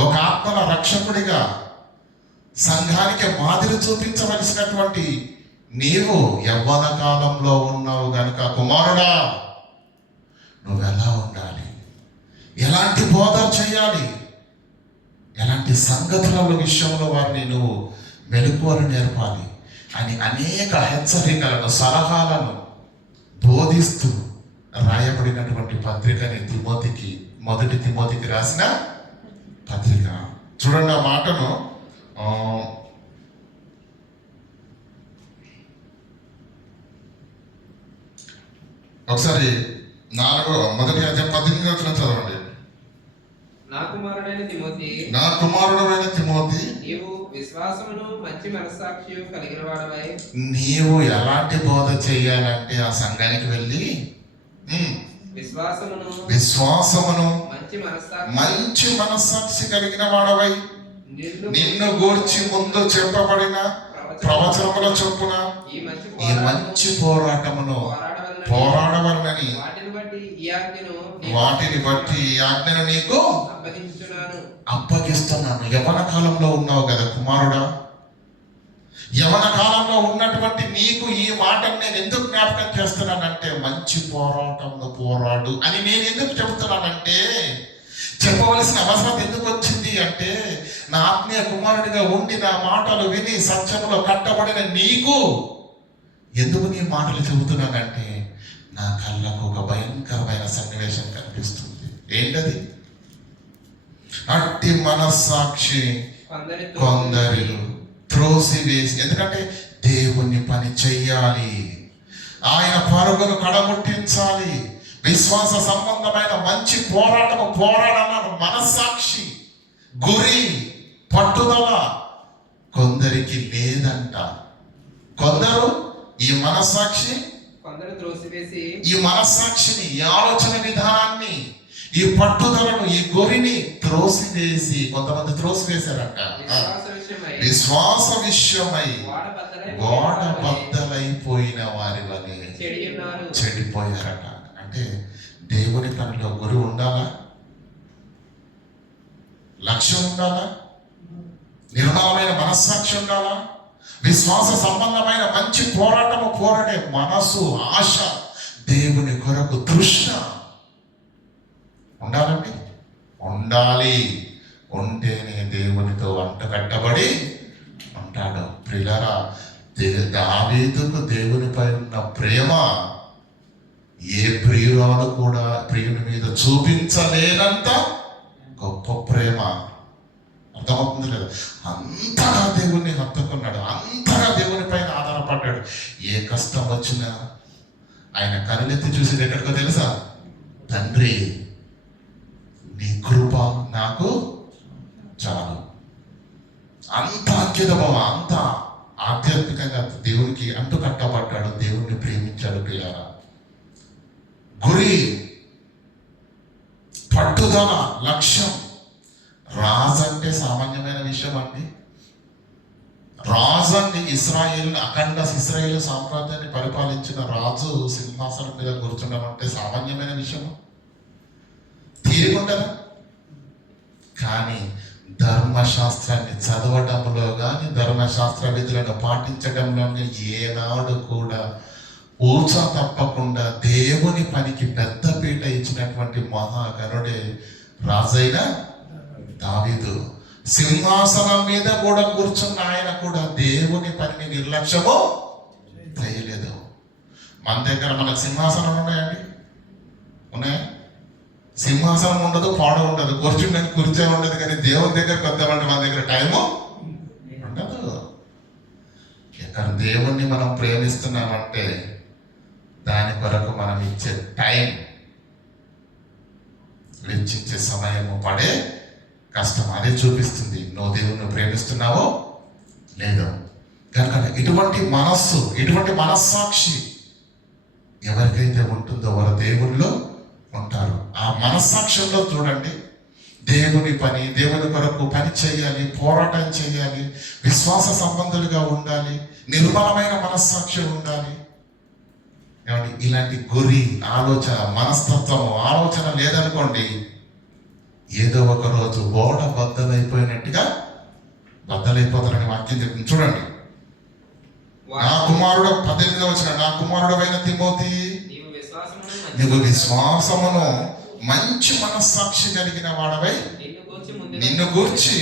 ఒక ఆత్మల రక్షకుడిగా సంఘానికి మాదిరి చూపించవలసినటువంటి నీవు యవ్వన కాలంలో ఉన్నావు గనుక, కుమారుడా నువ్వు ఎలా ఉండాలి, ఎలాంటి బోధ చేయాలి, ఎలాంటి సంగతుల విషయంలో వారిని నువ్వు మెలకువలు నేర్పాలి అని అనేక హెచ్చరికలను, సలహాలను బోధిస్తూ రాయబడినటువంటి పత్రికని తిమోతికి, మొదటి తిమోతికి రాసిన పత్రిక. చూడండి ఆ మాటను. ఒకసారి 4వ అధ్యాయం 18వ వచనం చదవండి. నా కుమారుడైన తిమోతి, నీవు విశ్వాసమును మంచి మనస్సాక్షియు కలిగిన వాడవై. నీవు ఎలాంటి బోధ చేయాలంటే ఆ సంఘానికి వెళ్ళి విశ్వాసమును మంచి మనస్సాక్షి కలిగిన వాడవై, నిన్ను గూర్చి ముందు చెప్పబడిన ప్రవచనముల చొప్పున ఈ మంచి పోరాటమును పోరాడవలనని వాటిని బట్టి ఈ ఆజ్ఞను నీకు అప్పగిస్తున్నాను. యవన కాలంలో ఉన్నావు కదా కుమారుడా, యవన కాలంలో ఉన్నటువంటి నీకు ఈ మాటను నేను ఎందుకు జ్ఞాపకం చేస్తున్నానంటే, మంచి పోరాటంలో పోరాడు అని నేను ఎందుకు చెబుతున్నానంటే, చెప్పవలసిన అవసరం ఎందుకు వచ్చింది అంటే, నా ఆత్మీయ కుమారుడిగా ఉండి నా మాటలు విని సత్యములో కట్టబడిన నీకు ఎందుకు నీ మాటలు చెబుతున్నానంటే, నా కళ్ళకు ఒక భయంకరమైన సన్నివేశం కనిపిస్తుంది. ఏంటది? అట్టి మనస్సాక్షి కొందరు త్రోసివేసి, ఎందుకంటే దేవుని పని చెయ్యాలి, ఆయన పరుగును కడముట్టించాలి, విశ్వాస సంబంధమైన మంచి పోరాటము పోరాడాలన్న మనస్సాక్షి, గురి, పట్టుదల కొందరికి లేదంట. కొందరు ఈ మనస్సాక్షి, ఈ మనస్సాక్షిని, ఈ ఆలోచన విధానాన్ని, ఈ పట్టుదలను, ఈ గురిని త్రోసివేసి, కొంతమంది త్రోసివేశారంట. విశ్వాస విషయమై ఓడ బద్దలై బద్దలైపోయిన వారి వలె చెడి ఉన్నారు. చెడిపోయారట. అంటే దేవుని పనిలో గురి ఉండాలా, లక్ష్యం ఉండాలా, నిర్మలమైన మనస్సాక్షి ఉండాలా, విశ్వాస సంబంధమైన మంచి పోరాటము పోరాడే మనసు, ఆశ, దేవుని కొరకు తృష్ణ ఉండాలండి. ఉండాలి. ఉంటేనే దేవునితో అంటగట్టబడి ఉంటాడు. ప్రియులారా, దావీదుకు దేవునిపై ఉన్న ప్రేమ ఏ ప్రియురాలు కూడా ప్రియుని మీద చూపించలేనంత గొప్ప ప్రేమ. అర్థమవుతుంది లేదా? అంతగా దేవుణ్ణి హత్తుకున్నాడు, అంతగా దేవుని పైన ఆధారపడ్డాడు. ఏ కష్టం వచ్చినా ఆయన కనులెత్తి చూసేది ఎక్కడికో తెలుసా? తండ్రి, నీ కృప నాకు చాలు. అంత అంకితభావ, అంత ఆధ్యాత్మికంగా దేవునికి అంటు కట్టబడ్డాడు, దేవుణ్ణి ప్రేమించాడు. పిల్లరా, గురి, పట్టుదల, లక్ష్యం. రాజు అంటే సామాన్యమైన విషయం అండి. రాజు అండి, అఖండ ఇశ్రాయేలు సామ్రాజ్యాన్ని పరిపాలించిన రాజు సింహాసనం మీద కూర్చుండడం అంటే సామాన్యమైన విషయం తీరుకుంటారా? కానీ ధర్మశాస్త్రాన్ని చదవటంలో కానీ, ధర్మశాస్త్ర విధులను పాటించడంలో ఏనాడు కూడా ఊచ తప్పకుండా దేవుని పనికి పెద్దపీట ఇచ్చినటువంటి మహాగణుడే రాజైన దావీదు. సింహాసనం మీద కూడా కూర్చున్న ఆయన కూడా దేవుని పనిని నిర్లక్ష్యము చేయలేదు. మన దగ్గర మనకు సింహాసనం ఉన్నాయండి, ఉన్నాయా? సింహాసనం ఉండదు, పాడు ఉండదు, కూర్చుండని కూర్చే ఉండదు. కానీ దేవుని దగ్గర పెద్దమంటే మన దగ్గర టైము ఉండదు. ఇక్కడ దేవుణ్ణి మనం ప్రేమిస్తున్నామంటే దాని కొరకు మనం ఇచ్చే టైం, వెచ్చించే సమయము, పడే కష్టం అదే చూపిస్తుంది నువ్వు దేవుణ్ణి ప్రేమిస్తున్నావో లేదో. కనుక ఇటువంటి మనస్సు, ఇటువంటి మనస్సాక్షి ఎవరికైతే ఉంటుందో వారు దేవునిలో ఉంటారు. ఆ మనస్సాక్షిలో చూడండి, దేవుని పని, దేవుని కొరకు పని చేయాలి, పోరాటం చేయాలి, విశ్వాస సంబంధులుగా ఉండాలి, నిర్మలమైన మనస్సాక్షి ఉండాలి. ఏమండి, ఇలాంటి గురి, ఆలోచన, మనస్తత్వము, ఆలోచన లేదనుకోండి, ఏదో ఒక రోజు ఓడ బద్దలైపోయినట్టుగా బద్దలైపోతారని వాక్యం చెప్తుంది. చూడండి, నా కుమారుడు 18వ వచనం, నా కుమారుడు అయిన తిమోతి, నీవు విశ్వాసమును మంచి మనస్సాక్షి కలిగిన వాడవై నిన్ను గూర్చి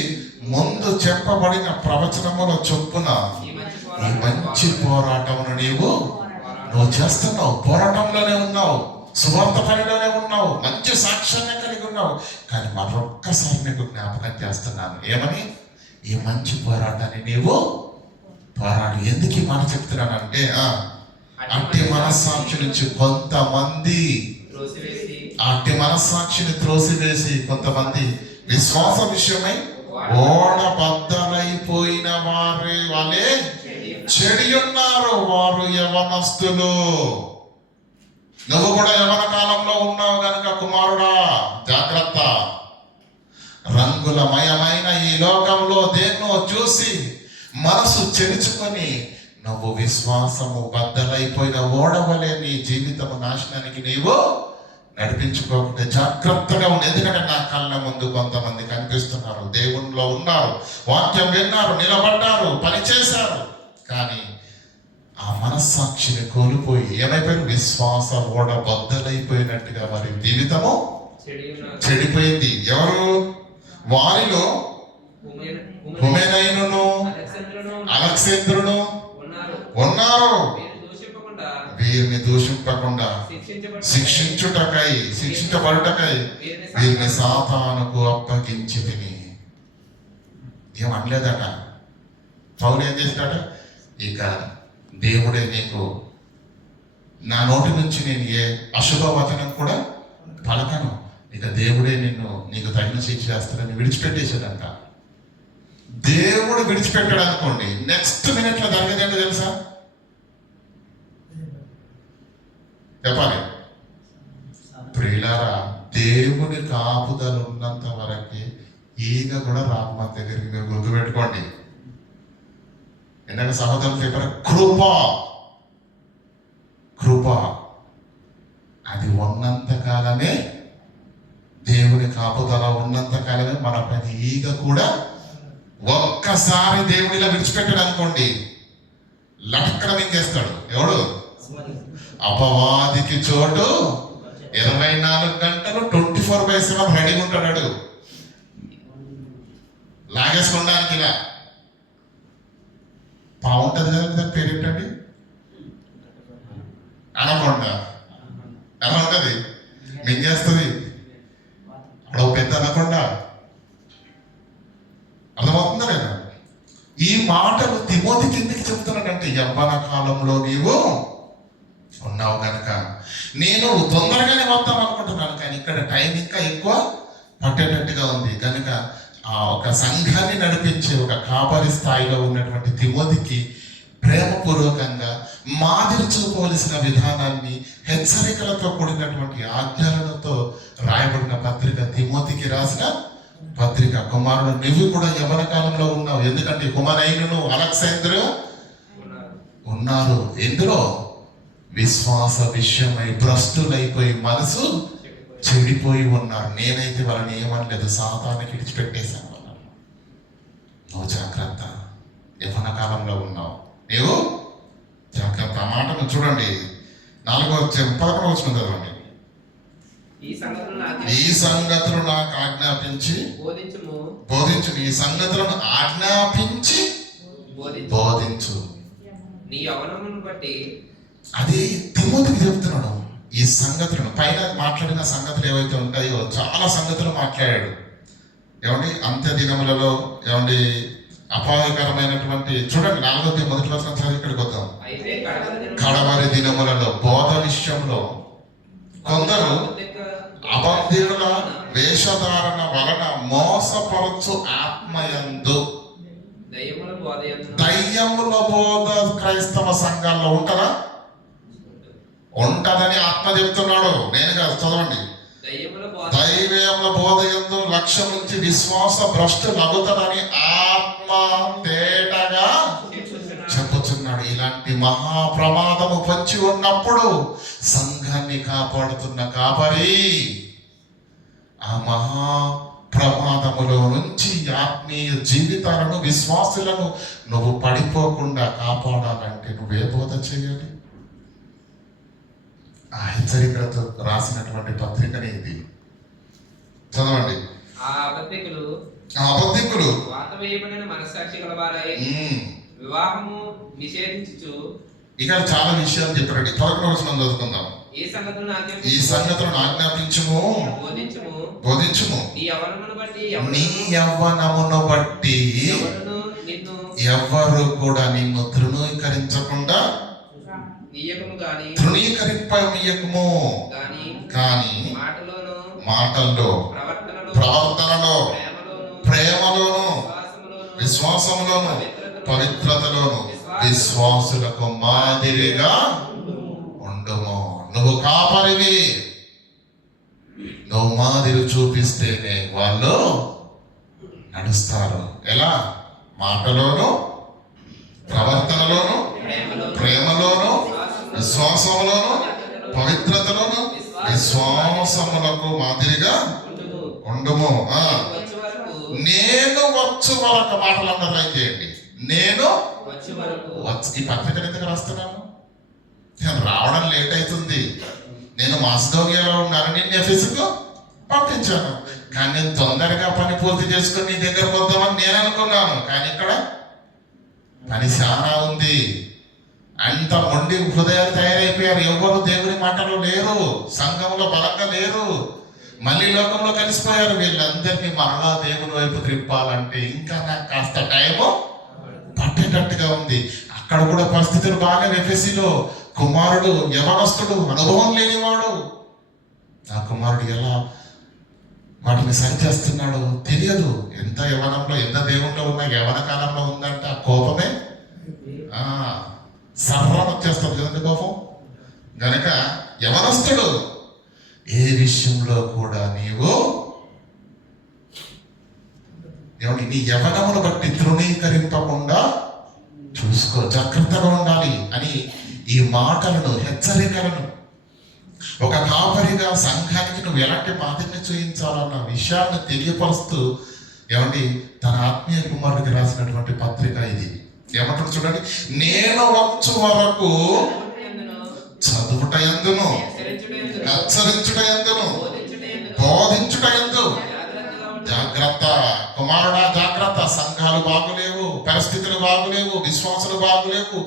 ముందు చెప్పబడిన ప్రవచనముల చొప్పున ఈ మంచి పోరాటమును నువ్వు చేస్తున్నావు. పోరాటంలోనే ఉన్నావు, సువార్త పనిలోనే ఉన్నావు, మంచి సాక్ష్యాన్ని కలిగి ఉన్నావు. కానీ మరొక్కసారి నీకు జ్ఞాపకం చేస్తున్నాను, ఏమని? ఈ మంచి పోరాటాన్ని నీవు పోరాడు. ఎందుకు ఈ మాట చెప్తున్నానంటే, అట్టి మనస్సాక్షి నుంచి కొంతమంది, అట్టి మనస్సాక్షిని త్రోసివేసి కొంతమంది విశ్వాస విషయమై ఓడ బద్దలైపోయిన వాళ్ళే చెడి ఉన్నారు. వారు యవనస్తులు. నువ్వు కూడా యవన కాలంలో ఉన్నావు కనుక కుమారుడా జాగ్రత్త. రంగులమయమైన ఈ లోకంలో దేన్నో చూసి మనసు చెరుచుకొని నువ్వు విశ్వాసము బద్దలైపోయిన ఓడవలే నీ జీవితము నాశనానికి నీవు నడిపించుకోకుండా జాగ్రత్తగా ఉంది. ఎందుకంటే నా కళ్ళ ముందు కొంతమంది కనిపిస్తున్నారు, దేవునిలో ఉన్నారు, వాక్యం విన్నారు, నిలబడ్డారు, పని చేశారు. కానీ ఆ మనస్సాక్షిని కోల్పోయి ఏమైపోయారు? విశ్వాస ఓడ బద్దలైపోయినట్టుగా వారి జీవితము చెడిపోయింది. ఎవరు? వారిలో హుమెనైనును అలెగ్జాంద్రును ఉన్నారు. వీరిని దూషింపకుండా శిక్షించబడుటకై వీరిని సాతానుకు అప్పగించి తిని. ఏమనలేదట. పౌలు ఏం చేసినట? ఇక దేవుడే నీకు, నా నోటి నుంచి నేను ఏ అశుభ వచనం కూడా పలకను, ఇక దేవుడే నీకు తగిన శిక్ష చేస్తాడని విడిచిపెట్టేసాడంట. దేవుడు విడిచిపెట్టాడు అనుకోండి, నెక్స్ట్ మినిట్ లో జరిగేదేంటో తెలుసా? చెప్పాలి. ప్రియులారా, దేవుని కాపుదల ఉన్నంత వరకు ఈగ కూడా రాదు మన దగ్గరికి. మీరు గుర్తుపెట్టుకోండి. ఎందుకంటే సహోదరులు చెప్పారు, కృప కృప అది ఉన్నంత కాలమే, దేవుని కాపుదల ఉన్నంత కాలమే మన పైన ఈగ కూడా ఒక్కసారి దేవుడిలా విడిచిపెట్టాడు అనుకోండి, లటక్కన మింగేస్తాడు. ఎవడు? అపవాదికి చోటు 24 గంటలు 24/7 రెడీగా ఉంటాడు. లాగేసుకోవడానికి ఇలా బాగుంటుంది కదా. దాని పేరు ఏంటండి? అనకొండ. ఎలా ఉంటుంది? మింగేస్తుంది. అక్కడ ఒక పెద్ద అనకొండ. అర్థమవుతుందా లేదా? ఈ మాటలు తిమోతికి ఎందుకు చెప్తున్నాడంటే, యవ్వన కాలంలో నీవు ఉన్నావు కనుక నేను తొందరగానే వద్దాం అనుకుంటున్నాను, కానీ ఇక్కడ టైం ఇంకా ఎక్కువ పట్టేటట్టుగా ఉంది కనుక ఒక సంఘాన్ని నడిపించే ఒక కాపరి స్థాయిలో ఉన్నటువంటి తిమోతికి ప్రేమపూర్వకంగా మాదిరి చూపవలసిన విధానాన్ని హెచ్చరికలతో కూడినటువంటి ఆజ్ఞలతో రాయబడిన పత్రిక తిమోతికి రాసిన పత్రిక. కుమారుడు, నువ్వు కూడా యవ్వన కాలంలో ఉన్నావు. ఎందుకంటే కుమారైనను అలెగ్జాండరు ఉన్నారు. ఎందులో? విశ్వాస విషయమై భ్రష్టులైపోయి మనసు చెడిపోయి ఉన్నారు. నేనైతే వాళ్ళని ఏమనలేదు, సాతానికి విడిచిపెట్టేశాను వాళ్ళని. నువ్వు జాగ్రత్త, యవ్వన కాలంలో ఉన్నావు, నీవు జాగ్రత్త. ఆ మాటను చూడండి, 11వ వచనం చదవండి. ఈ సంగతులు నాకు ఆజ్ఞాపించి బోధించు. ఈ సంగతులను ఆజ్ఞాపించి బోధించు. నీ యవ్వనమును బట్టి అది తిమోతికి చెప్తున్నాడు. ఈ సంగతులను పైన మాట్లాడిన సంగతులు ఏవైతే ఉంటాయో చాలా సంగతులు మాట్లాడాడు. ఏమండి? అంత్య దినములలో ఏమండి అపాయకరమైనటువంటి, చూడండి 4వ మొదటి వచనం చదివి ఇక్కడికి వద్దాం. కడవరి దినములలో బోధ విషయంలో కొందరు అబద్ధికుల వేషధారణ వలన మోసపరచు ఆత్మయందు దయ్యముల బోధ క్రైస్తవ సంఘాల్లో ఉంటారా? ఉంటదని ఆత్మ చెప్తున్నాడు, నేను కాదు. చదవండి. దైవముల బోధ యందు లక్ష్యం నుంచి విశ్వాస భ్రష్టు లగుతాడని ఆత్మ తేటగా చెప్పుచున్నాడు. ఇలాంటి మహాప్రమాదము వచ్చి ఉన్నప్పుడు సంఘాన్ని కాపాడుతున్న కాపరి ఆ మహా ప్రమాదములో నుంచి ఆత్మీయ జీవితాలను, విశ్వాసులను నువ్వు పడిపోకుండా కాపాడాలంటే నువ్వే బోధ చేయాలి? ఆ హెచ్చరికలతో రాసినటువంటి పత్రికనే ఇది. చదవండి. ఆ అబద్ధికులు వాతవేయబడిన మనస్సాక్షి గలవారై వివాహము నిషేధించుచు. ఇక్కడ చాలా విషయాలు చెప్పారండి. 11వ వచనం చదువుకుందాం. ఈ సంగతులను ఆజ్ఞాపించుము, బోధించుము. నీ యవ్వనమును బట్టి ఎవ్వరు కూడా నిన్ను తృణీకరించకుండా తృణీకరింపనీయకము, కానీ మాటల్లో, ప్రవర్తనలో, ప్రేమలోను, విశ్వాసములోను, పవిత్రతలోను విశ్వాసులకు మాదిరిగా ఉండుము. నువ్వు కాపరివి, నువ్వు మాదిరి చూపిస్తేనే వాళ్ళు నడుస్తారు. ఎలా? మాటలోను, ప్రవర్తనలోను, ప్రేమలోను, విశ్వాసములోను, పవిత్రతలోను విశ్వాసములకు మాదిరిగా ఉండుము. నేను వచ్చు వరకు మాటలు అండర్లైన్ చేయండి. నేను ఈ పత్రిక ఎందుకు రాస్తున్నాను? నేను రావడం లేట్ అవుతుంది. నేను మాసిదోనియాలో ఉన్నాను, నేను ఎఫెసుకు పంపించాను, కానీ నేను తొందరగా పని పూర్తి చేసుకుని నీ దగ్గరకు వద్దామని నేను అనుకున్నాను. కానీ ఇక్కడ పని చాలా ఉంది. అంత మొండి హృదయాలు తయారైపోయారు. ఎవరు దేవుని మాటలు లేరు, సంఘంలో బలంగా లేరు, మళ్ళీ లోకంలో కలిసిపోయారు. వీళ్ళందరినీ మరలా దేవుని వైపు త్రిప్పాలంటే ఇంకా నాకు కాస్త టైము పట్టేటట్టుగా ఉంది. అక్కడ కూడా పరిస్థితులు బాగా ఎఫెసీలో కుమారుడు యవనస్తుడు, అనుభవం లేనివాడు. ఆ కుమారుడు ఎలా వాటిని సరిచేస్తున్నాడు తెలియదు. ఎంత యవనంలో, ఎంత దేవుణ్ణిలో ఉన్నా యవన కాలంలో ఉందంటే ఆ కోపమే సర్రం వచ్చేస్తుంది కదండి కోపం. గనక యవనస్తుడు ఏ విషయంలో కూడా నీవు నీ యవనమును బట్టి తృణీకరింపకుండా చూసుకో, జాగ్రత్తగా ఉండాలి అని ఈ మాటలను, హెచ్చరికలను ఒక కాపరిగా సంఘానికి నువ్వు ఎలాంటి మాదిరిని చూపించాలన్న విషయాన్ని తెలియపరుస్తూ ఏమండి తన ఆత్మీయ కుమారుడికి రాసినటువంటి పత్రిక ఇది. ఏమంటారు చూడండి, నేను వచ్చు వరకు చదువుట యందును, హెచ్చరించుట యందును, బోధించుట యందు జాగ్రత్త. కుమారుడా జాగ్రత్త. సంఘాలు బాగులేవు, పరిస్థితులు బాగులేవు, విశ్వాసాలు బాగులేవు.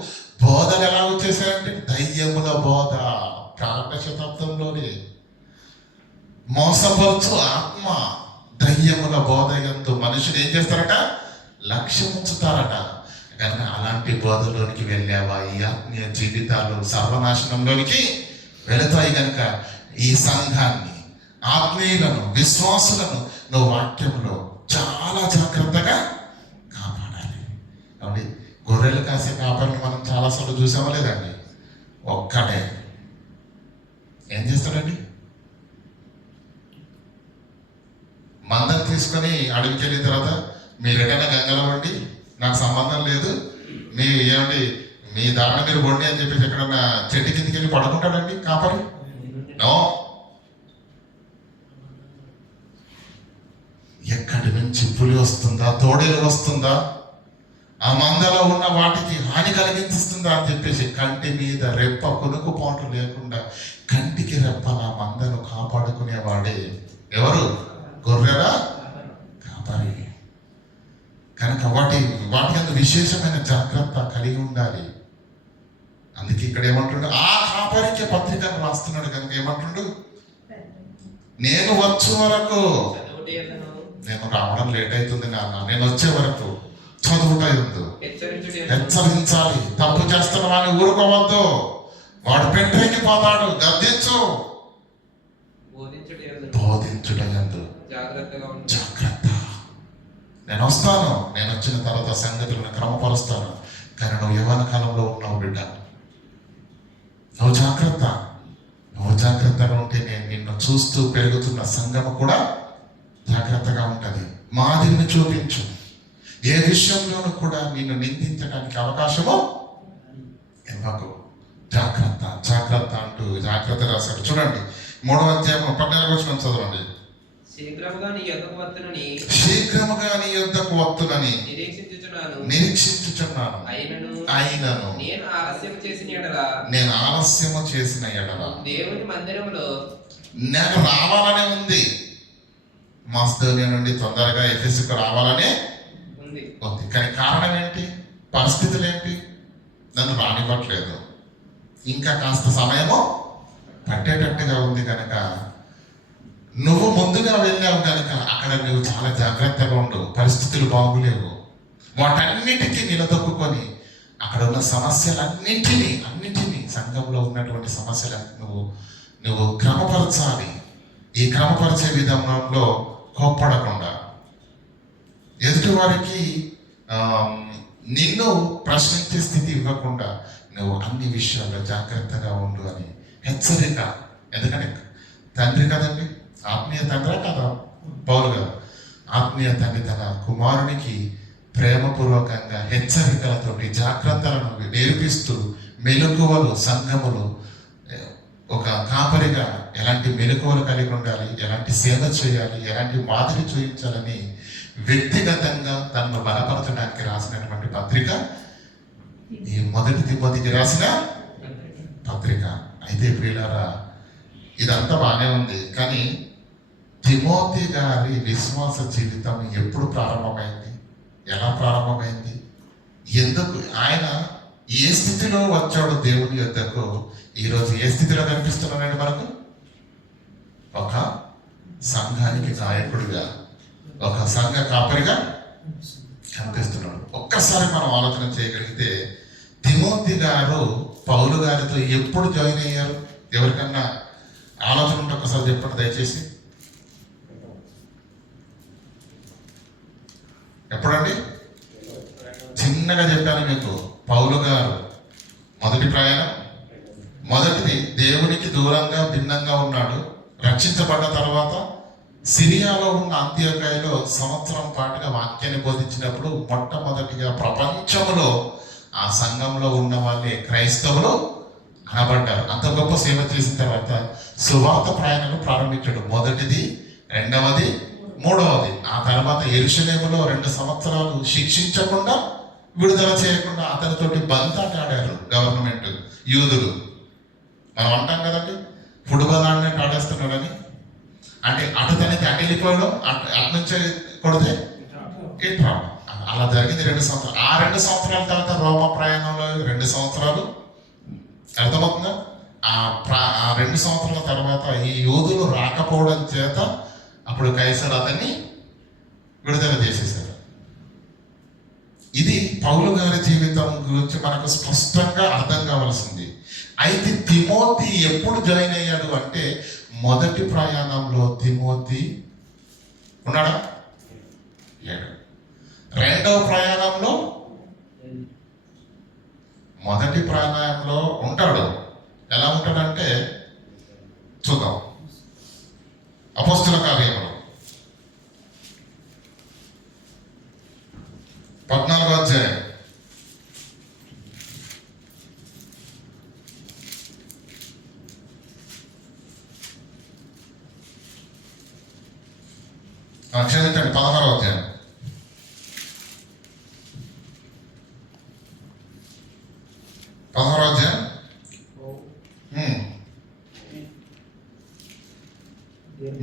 బోధలు ఎలా వచ్చేసాయంటే దయ్యముల బోధ. ప్రారంభ శతాబ్దంలోనే మోసపరచు ఆత్మ, దయ్యముల బోధ యందు మనుషులు ఏం చేస్తారట? లక్ష్యం ఉంచుతారట. కనుక అలాంటి బోధలోనికి వెళ్ళావా, ఈ ఆత్మీయ జీవితాలు సర్వనాశనంలోనికి వెళతాయి. కనుక ఈ సంఘాన్ని, ఆత్మీయులను, విశ్వాసులను నువ్వు వాక్యంలో చాలా జాగ్రత్తగా కాపాడాలి. కాబట్టి గొర్రెలు కాసే కాపరిని మనం చాలాసార్లు చూసామో లేదండి? ఒక్కడే ఏం చేస్తాడండి? మందం తీసుకొని అడవికి వెళ్ళిన తర్వాత మీరు ఎక్కడైనా గంగలో వండి, నాకు సంబంధం లేదు, మీ ఏమండి మీ దారిన మీరు వండి అని చెప్పేసి ఎక్కడన్నా చెట్టు కిందికి వెళ్ళి పడుకుంటాడండి కాపరి? నో. ఎక్కడి నుంచి పులి వస్తుందా, తోడేలు వస్తుందా, ఆ మందలో ఉన్న వాటికి హాని కలిగిస్తుందా అని చెప్పేసి కంటి మీద రెప్ప కొనుకు పాటు లేకుండా కంటికి రెప్పల మందను కాపాడుకునేవాడే ఎవరు? గొర్రెల కాపరి. కనుక వాటి అందు విశేషమైన జాగ్రత్త కలిగి ఉండాలి. అందుకే ఇక్కడ ఏమంటుండు? ఆ కాపరికి పత్రికను రాస్తున్నాడు. కనుక ఏమంటుండు? నేను వచ్చు వరకు, నేను రావడం లేట్ అవుతుంది నాన్న, నేను వచ్చే వరకు చదువుట యందు హెచ్చరించాలి. తప్పు చేస్తున్న వాడిని ఊరుకోవద్దు, వాడు పెట్టేకి పోతాడు, గద్దించు. బోధించుట యందు జాగ్రత్త. నేను వస్తాను, నేను వచ్చిన తర్వాత సంగతులను క్రమపరుస్తాను. కానీ నువ్వు యవ్వన కాలంలో ఉన్నావు బిడ్డ, నువ్వు జాగ్రత్తగా ఉంటే నేను నిన్ను చూస్తూ పెరుగుతున్న సంఘము కూడా జాగ్రత్తగా ఉంటుంది. మాదిరిని చూపించు. ఏ విషయంలోనూ కూడా నిన్ను నిందించడానికి అవకాశము ఇవ్వకు. జాగ్రత్త అంటూ జాగ్రత్త రాశాడు. చూడండి 3వ అధ్యాయం 14వ వచనం చదవండి. శీఘ్రముగా నీ యొద్దకు వత్తునని నిరీక్షించుచున్నాను. అయినను నేను ఆలస్యము చేసిన ఎడల దేవుని మందిరములో నాకు రావాలనే ఉంది. మాసిదోనియా నుండి తొందరగా ఎఫెసుకు రావాలనే ఉంది. కానీ కారణం ఏంటి? పరిస్థితులు ఏంటి? నన్ను రానివ్వట్లేదు. ఇంకా కాస్త సమయము పట్టేటట్టుగా ఉంది. కనుక నువ్వు ముందుగా వెళ్ళావు కనుక అక్కడ నువ్వు చాలా జాగ్రత్తగా ఉండు. పరిస్థితులు బాగులేవు. వాటన్నిటికీ నిలదొక్కుని అక్కడ ఉన్న సమస్యలన్నింటినీ సంఘంలో ఉన్నటువంటి సమస్యలను నువ్వు క్రమపరచాలి. ఈ క్రమపరిచే విధానంలో కోప్పడకుండా ఎదుటి వారికి నిన్ను ప్రశ్నించే స్థితి ఇవ్వకుండా నువ్వు అన్ని విషయాల్లో జాగ్రత్తగా ఉండు అని హెచ్చరిక. ఎందుకంటే తండ్రి కదండి, ఆత్మీయ తండ్రి కదా పౌలు గారు. ఆత్మీయ తండ్రి తన కుమారునికి ప్రేమపూర్వకంగా హెచ్చరికలతోటి జాగ్రత్తలను నేర్పిస్తూ మెలకువలు, సంఘములు ఒక కాపరిగా ఎలాంటి మెలకువలు కలిగి ఉండాలి, ఎలాంటి సేవ చేయాలి, ఎలాంటి మాదిరి చూపించాలని వ్యక్తిగతంగా తనను బలపరచడానికి రాసినటువంటి పత్రిక ఈ 1 తిమోతికి రాసిన పత్రిక. అయితే ప్రియులారా, ఇదంతా బాగానే ఉంది. కానీ తిమోతి గారి విశ్వాస జీవితం ఎప్పుడు ప్రారంభమైంది? ఎలా ప్రారంభమైంది? ఎందుకు ఆయన ఏ స్థితిలో వచ్చాడు దేవుని యొద్దకు? ఈరోజు ఏ స్థితిలో కనిపిస్తున్నాడండి మనకు? ఒక సంఘానికి నాయకుడిగా, ఒక సంఘ కాపరిగా కనిపిస్తున్నాడు. ఒక్కసారి మనం ఆలోచన చేయగలిగితే తిమోతి గారు పౌలు గారితో ఎప్పుడు జాయిన్ అయ్యారు? ఎవరికన్నా ఆలోచన ఉంటే ఒక్కసారి చెప్పండి దయచేసి. ఎప్పుడండి? చిన్నగా చెప్పాను మీకు. పౌలు గారు మొదటి ప్రయాణం, మొదటిది దేవునికి దూరంగా భిన్నంగా ఉన్నాడు. రక్షించబడ్డ తర్వాత సిరియాలో ఉన్న అంత్యోకయలో సంవత్సరం పాటుగా వాక్యాన్ని బోధించినప్పుడు మొట్టమొదటిగా ప్రపంచంలో ఆ సంఘంలో ఉన్న వాళ్ళే క్రైస్తవులు అనబడ్డారు. అంత గొప్ప సేవ చేసిన తర్వాత సువార్త ప్రయాణాలు ప్రారంభించాడు. మొదటిది, రెండవది, మూడవది. ఆ తర్వాత యెరూషలేములో 2 సంవత్సరాలు శిక్షించకుండా, విడుదల చేయకుండా అతనితోటి బంతాట ఆడారు గవర్నమెంట్ యూదులు. మనం అంటాం కదండి, ఫుట్బాల్ ఆడినట్టు ఆడేస్తున్నాడని. అంటే అటు తనకి అటు వెళ్ళిపోవడం, అటు నుంచి కొడితే ఇట్లా అలా జరిగింది 2 సంవత్సరాలు. ఆ 2 సంవత్సరాల తర్వాత రోమా ప్రయాణంలో 2 సంవత్సరాలు. అర్థమవుతుందా? ఆ 2 సంవత్సరాల తర్వాత ఈ యూదులు రాకపోవడం చేత అప్పుడు కైసర్ అతన్ని విడుదల చేసేసారు. ఇది పౌలు గారి జీవితం గురించి మనకు స్పష్టంగా అర్థం కావాల్సింది. అయితే తిమోతి ఎప్పుడు జాయిన్ అయ్యాడు అంటే, మొదటి ప్రయాణంలో తిమోతి ఉన్నాడా? లేడు. రెండవ ప్రయాణంలో, మొదటి ప్రయాణంలో ఉంటాడు. ఎలా ఉంటాడంటే చూద్దాం. అపోస్తుల కార్యములు 14వ అధ్యాయం. క్షమించండి, 16వ అధ్యాయం.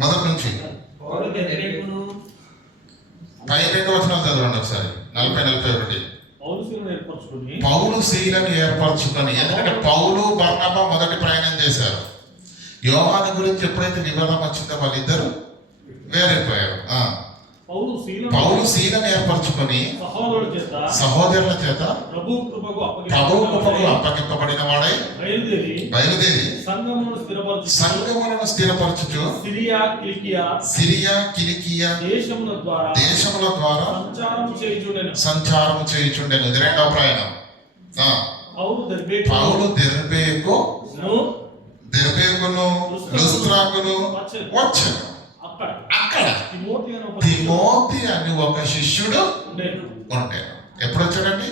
మొదటి నుంచి 12 వచనాలు చదవండి ఒకసారి. 40-41. పౌలు శీలను ఏర్పరచుకొని, ఎందుకంటే పౌలు బర్నబా మొదటి ప్రయాణం చేశారు. యోహాను గురించి ఎప్పుడైతే వివాదం వచ్చిందో వాళ్ళిద్దరు వేరైపోయారు. పౌలు శీలను ఏర్పరచుకొని సహోదరుల చేత ప్రభు కృపకు అప్పగింపబడిన వాడై బయలుదేరి సంఘములను స్థిరపరచుచు సిరియా కిలికియా దేశముల ద్వారా సంచారం చేయుచుండెను. ఇది రెండవ ప్రయాణం. పౌలు దెర్బేకును లుస్త్రాకును వచ్చాను. అక్కడ తిమోతి అని ఒక శిష్యుడు ఉండేను. ఎప్పుడు వచ్చాడండి?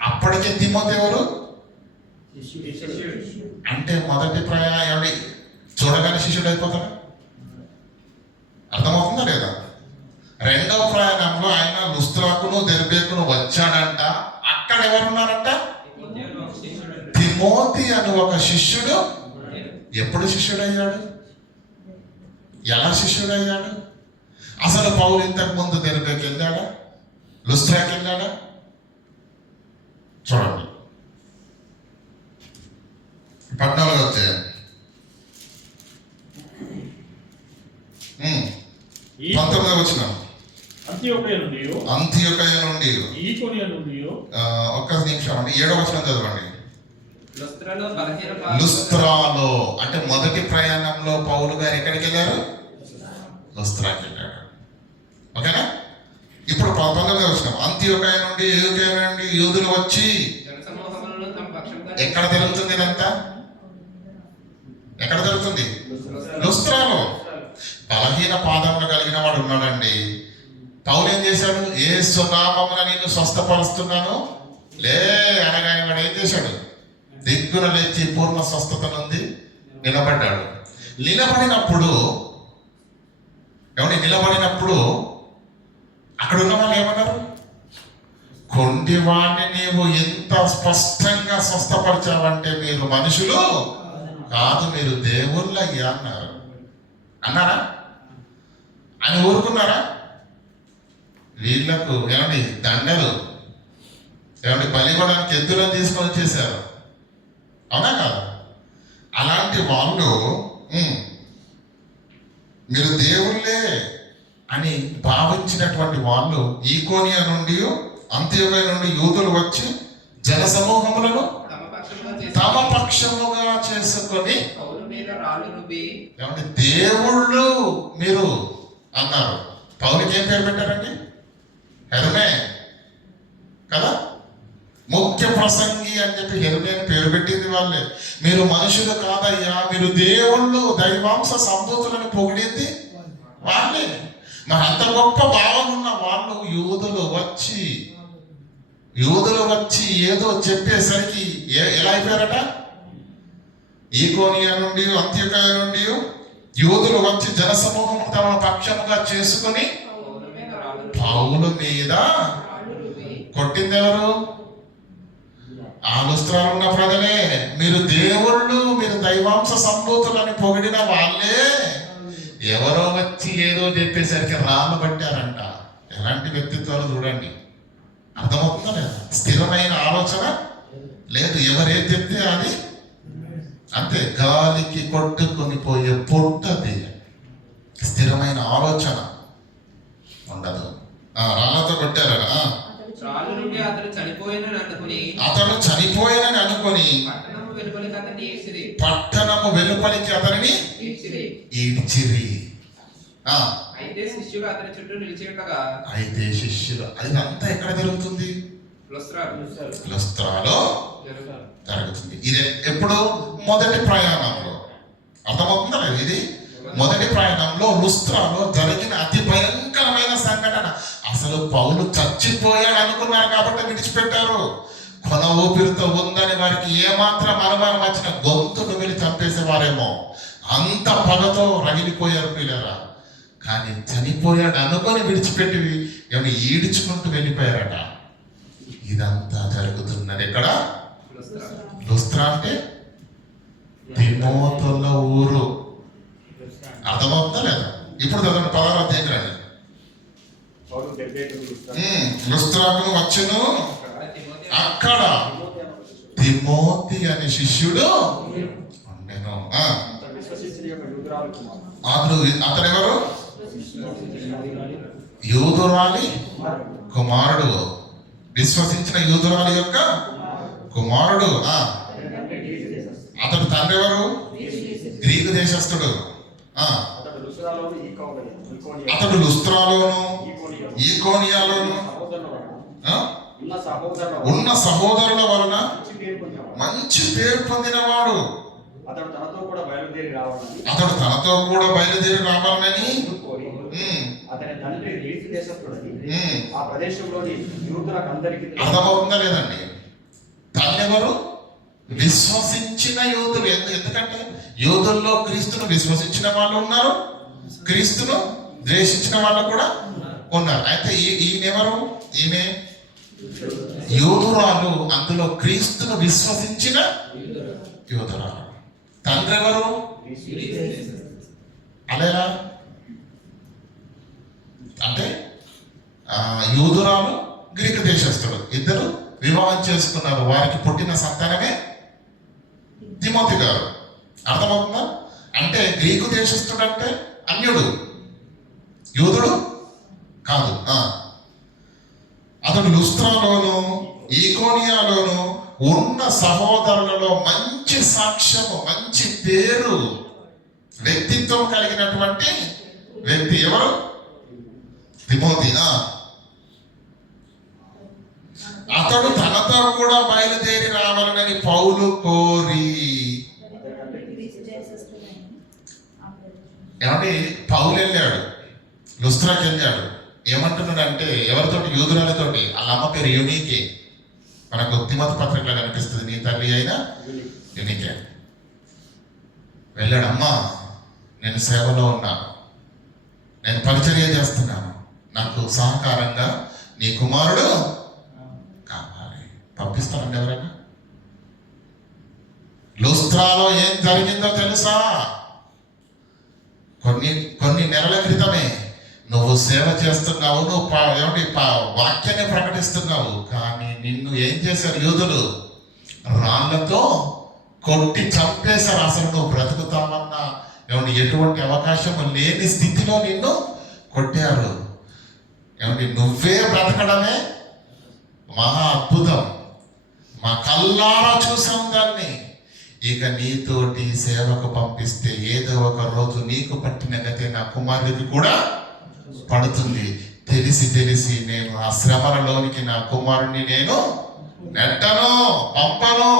అప్పటికే తిమోతి ఎవరు అంటే మొదటి ప్రయాణం చూడగానే శిష్యుడు అయిపోతాడు. అర్థమవుతుందా లేదా? రెండవ ప్రయాణంలో ఆయన లుస్త్రాకును దెర్బేకును వచ్చాడంట. అక్కడ ఎవరున్నారంట? తిమోతి అని ఒక శిష్యుడు. ఎప్పుడు శిష్యుడు అయ్యాడు? ఎలా శిష్యుడు అయ్యాడు? అసలు పౌలు ఇంతకు ముందు దెర్బేకి వెళ్ళాడా? లుస్త్రాకి వెళ్ళాడా? చూడండి 14వ అధ్యాయం 19వ వచనం. అంతియోకయ నుండి ఒక్క నిమిషం అండి, 7వ వచనం చదవండి. లుస్త్రాలో అంటే మొదటి ప్రయాణంలో పౌలు గారు ఎక్కడికి వెళ్ళారు? లుస్త్రాకి వెళ్ళాడు. ఓకేనా? ఇప్పుడు 19వ వచనం. అంతియోకయ నుండి యూదులు వచ్చి, ఎక్కడ జరుగుతుంది ఇదంతా? ఎక్కడ జరుగుతుంది? లుస్త్రాలో. బలహీన పాదములు కలిగిన వాడు ఉన్నాడండి. పౌలు ఏం చేశాడు? యేసు నామమున నిన్ను స్వస్థపరుస్తున్నాను లే అనగానే వాడు ఏం చేశాడు? దిగ్గున లేచి పూర్ణ స్వస్థత నుండి నిలబడ్డాడు. నిలబడినప్పుడు అక్కడ ఉన్న వాళ్ళు ఏమన్నారు? కొండివాడిని నీవు ఎంత స్పష్టంగా స్వస్థపరిచావంటే మీరు మనుషులు కాదు, మీరు దేవుళ్ళయ్యా అన్నారా? అని ఊరుకున్నారా? వీళ్ళకు దండలు బలిగొడానికి ఎద్దులను తీసుకొని వచ్చేసారు. అవునా కాదు? అలాంటి వాళ్ళు మీరు దేవుళ్ళే అని భావించినటువంటి వాళ్ళు ఈకోనియా నుండి అంత్యోకయ నుండి యూదులు వచ్చి జన సమూహములను తమ పక్షముగా చేసుకొని దేవుళ్ళు మీరు అన్నారు. పౌలుకి ఏం పేరు పెట్టారండి? హెర్మే కదా, ముఖ్య ప్రసంగి అని చెప్పి హెర్మే అని పేరు పెట్టింది వాళ్ళే. మీరు మనుషులు కాదయ్యా, మీరు దేవుళ్ళు, దైవాంశ సంబూతులను పొగిడింది వాళ్ళే. మరి అంత గొప్ప భావం ఉన్న వాళ్ళు యూదులు వచ్చి యూదులు వచ్చి ఏదో చెప్పేసరికి ఎలా అయిపోయారట? ఈకోనియా నుండి అంత్యొకయ నుండి యూదులు వచ్చి జనసమూహం తమ పక్షముగా చేసుకుని పౌలు మీద కొట్టింది ఎవరు? ఆ లుస్త్రాలో ఉన్న ప్రజలే. మీరు దేవుళ్ళు, మీరు దైవాంశ సంభూతులని పొగిడిన వాళ్ళే ఎవరో వచ్చి ఏదో చెప్పేసరికి రాళ్ళు పట్టారంట. ఎలాంటి వ్యక్తిత్వాలు చూడండి, అర్థమవుతుందా లేదా? స్థిరమైన ఆలోచన లేదు, ఎవరేం చెప్తే అది అంతే, గాలికి కొట్టుకొని పోయే పొట్టది. స్థిరమైన ఆలోచన ఉండదు. రాళ్ళతో కొట్టారా? రాళ్ళు నుండి అతడు చనిపోయానని అనుకొని పట్టణము వెలుపలికి అతనిని ఈడ్చిరి. అయితే శిష్యులు అతని చుట్టూ నిలిచి ఉండగా, అయితే శిష్యులు, అది అంతా ఎక్కడ జరుగుతుంది? లుస్త్రాలో జరుగుతుంది. ఇది ఎప్పుడు? మొదటి ప్రయాణంలో. అర్థమవుతుందా లేదు? ఇది మొదటి ప్రయాణంలో లుస్త్రాలో జరిగిన అతి భయంకరమైన సంఘటన. అసలు పౌలు చచ్చిపోయాడు అనుకున్నారు కాబట్టి విడిచిపెట్టారు. కొన ఊపిరితో ఉందని వారికి ఏమాత్రం అనుమానం వచ్చిన గొంతును వెళ్ళి చంపేసేవారేమో, అంత పగతో రగిలిపోయారు పిల్లరా. కానీ చనిపోయాడు అనుకొని విడిచిపెట్టి ఏమైనా ఈడ్చుకుంటూ వెళ్ళిపోయారట. ఇదంతా జరుగుతున్నది ఎక్కడ? లుస్త్రా అంటే తిమోతుల ఊరు. అర్థమవుతుందా లేదా? ఇప్పుడు చదవండి 16వ అధ్యాయం. లుస్త్రాకు వచ్చును, అక్కడ తిమోతి అనే శిష్యుడు ఉండెను. అతడెవరు? యూదురాలి కుమారుడు, విశ్వసించిన యూదురాలి యొక్క కుమారుడు. అతడు తండ్రి ఎవరు? గ్రీకు దేశస్థుడు. అతడు లుస్త్రాలోను ఈకోనియాలోను ఉన్న సహోదరుల వలన మంచి పేరు పొందినవాడు. అతడు తనతో కూడా బయలుదేరి రావాలని అర్థమవుతుందా లేదండి? తల్లెవరు? విశ్వసించిన యూదులు. ఎందుకంటే యూదుల్లో క్రీస్తును విశ్వసించిన వాళ్ళు ఉన్నారు, క్రీస్తును ద్వేషించిన వాళ్ళు కూడా ఉన్నారు. అయితే ఈయనెవరు? ఈమె యూదురాలు, అందులో క్రీస్తును విశ్వసించిన యూదురాలు. తండ్రి ఎవరు? అలేరా అంటే యూదురాలు గ్రీకు దేశస్థుడు, ఇద్దరు వివాహం చేసుకున్నారు. వారికి పుట్టిన సంతానమే తిమోతి గారు. అర్థమవుతుందా? అంటే గ్రీకు దేశస్థుడు అంటే అన్యుడు, యూదుడు కాదు. అతడు లుస్త్రాలోను ఈకోనియాలోను ఉన్న సహోదరులలో మంచి సాక్ష్యము, మంచి పేరు, వ్యక్తిత్వం కలిగినటువంటి వ్యక్తి. ఎవరు? తిమోతి. అతడు తనతో కూడా బయలుదేరి రావాలని పౌలు కోరి. ఏమంటే పౌలు వెళ్ళాడు, లుస్త్రాకి వెళ్ళాడు. ఏమంటున్నాడు అంటే ఎవరితోటి? యూదురాలతోటి. వాళ్ళ అమ్మ పేరు యూనికే. మనకు తిమోతి పత్రికలో కనిపిస్తుంది, నీ తల్లి అయినా యూనికే. వెళ్ళాడు. అమ్మా, నేను సేవలో ఉన్నాను, నేను పరిచర్య చేస్తున్నాను, నాకు సహకారంగా నీ కుమారుడు కావాలి, పంపిస్తానండి. ఎవరైనా? లుస్త్రాలో ఏం జరిగిందో తెలుసా? కొన్ని నెలల క్రితమే నువ్వు సేవ చేస్తున్నావు, నువ్వు వాక్యాన్ని ప్రకటిస్తున్నావు, కానీ నిన్ను ఏం చేశారు యూదులు? రాళ్లతో కొట్టి చంపేశారు. అసలు నువ్వు బ్రతుకుతావన్నా ఏమంటే ఎటువంటి అవకాశం లేని స్థితిలో నిన్ను కొట్టారు. ఏమంటే నువ్వే బ్రతకడమే మహా అద్భుతం, మా కల్లారా చూసాం దాన్ని. ఇక నీతోటి సేవకు పంపిస్తే ఏదో ఒక రోజు నీకు పట్టిన గతే నా కుమారుడికి కూడా పడుతుంది. తెలిసి నేను ఆ శ్రమలలోనికి నా కుమారుణ్ణి నేను నెట్టను, పంపను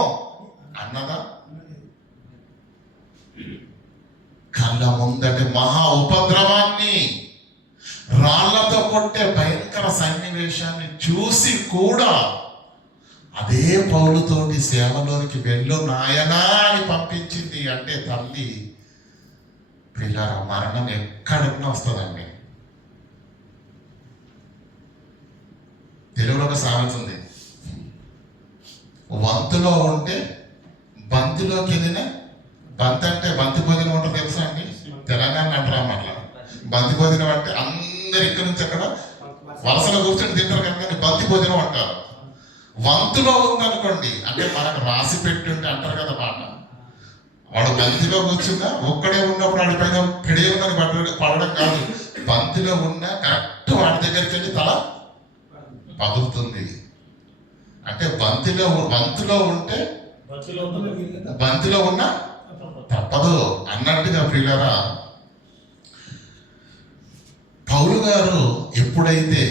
అన్నదా? కళ్ళ ముందటి మహా ఉపద్రవాన్ని, రాళ్లతో కొట్టే భయంకర సన్నివేశాన్ని చూసి కూడా అదే పౌలుతోటి సేవలోనికి వెళ్ళు నాయనా అని పంపించింది అంటే తల్లి పిల్లల మరణం ఎక్కడికైనా వస్తుందండి. తెలుగులో ఒక సామెత ఉంది, వంతులో ఉంటే బంతిలోకి వెళ్ళిన, బంతి అంటే బంతి భోజనం ఉంటుంది తెలుసా అండి, తెలంగాణ అంటారా అట్లా. బంతి భోజనం అంటే అందరు ఇక్కడ నుంచి అక్కడ వలసలో కూర్చొని తింటారు కనుక బంతి భోజనం అంటారు. వంతులో ఉందనుకోండి అంటే మనకు రాసి పెట్టుంటే అంటారు కదా మాట, వాడు బంతిలో కూర్చున్నా ఒక్కడే ఉన్నప్పుడు వాడి పైన పెడేమని పడడం కాదు, బంతిలో ఉన్న కరెక్ట్ వాడి దగ్గరికి వెళ్ళి తల పగులుతుంది. అంటే బంతిలో ఉంటే బంతిలో ఉన్న తప్పదు అన్నట్టుగా ప్రియులారా, పౌలు గారు ఎప్పుడైతే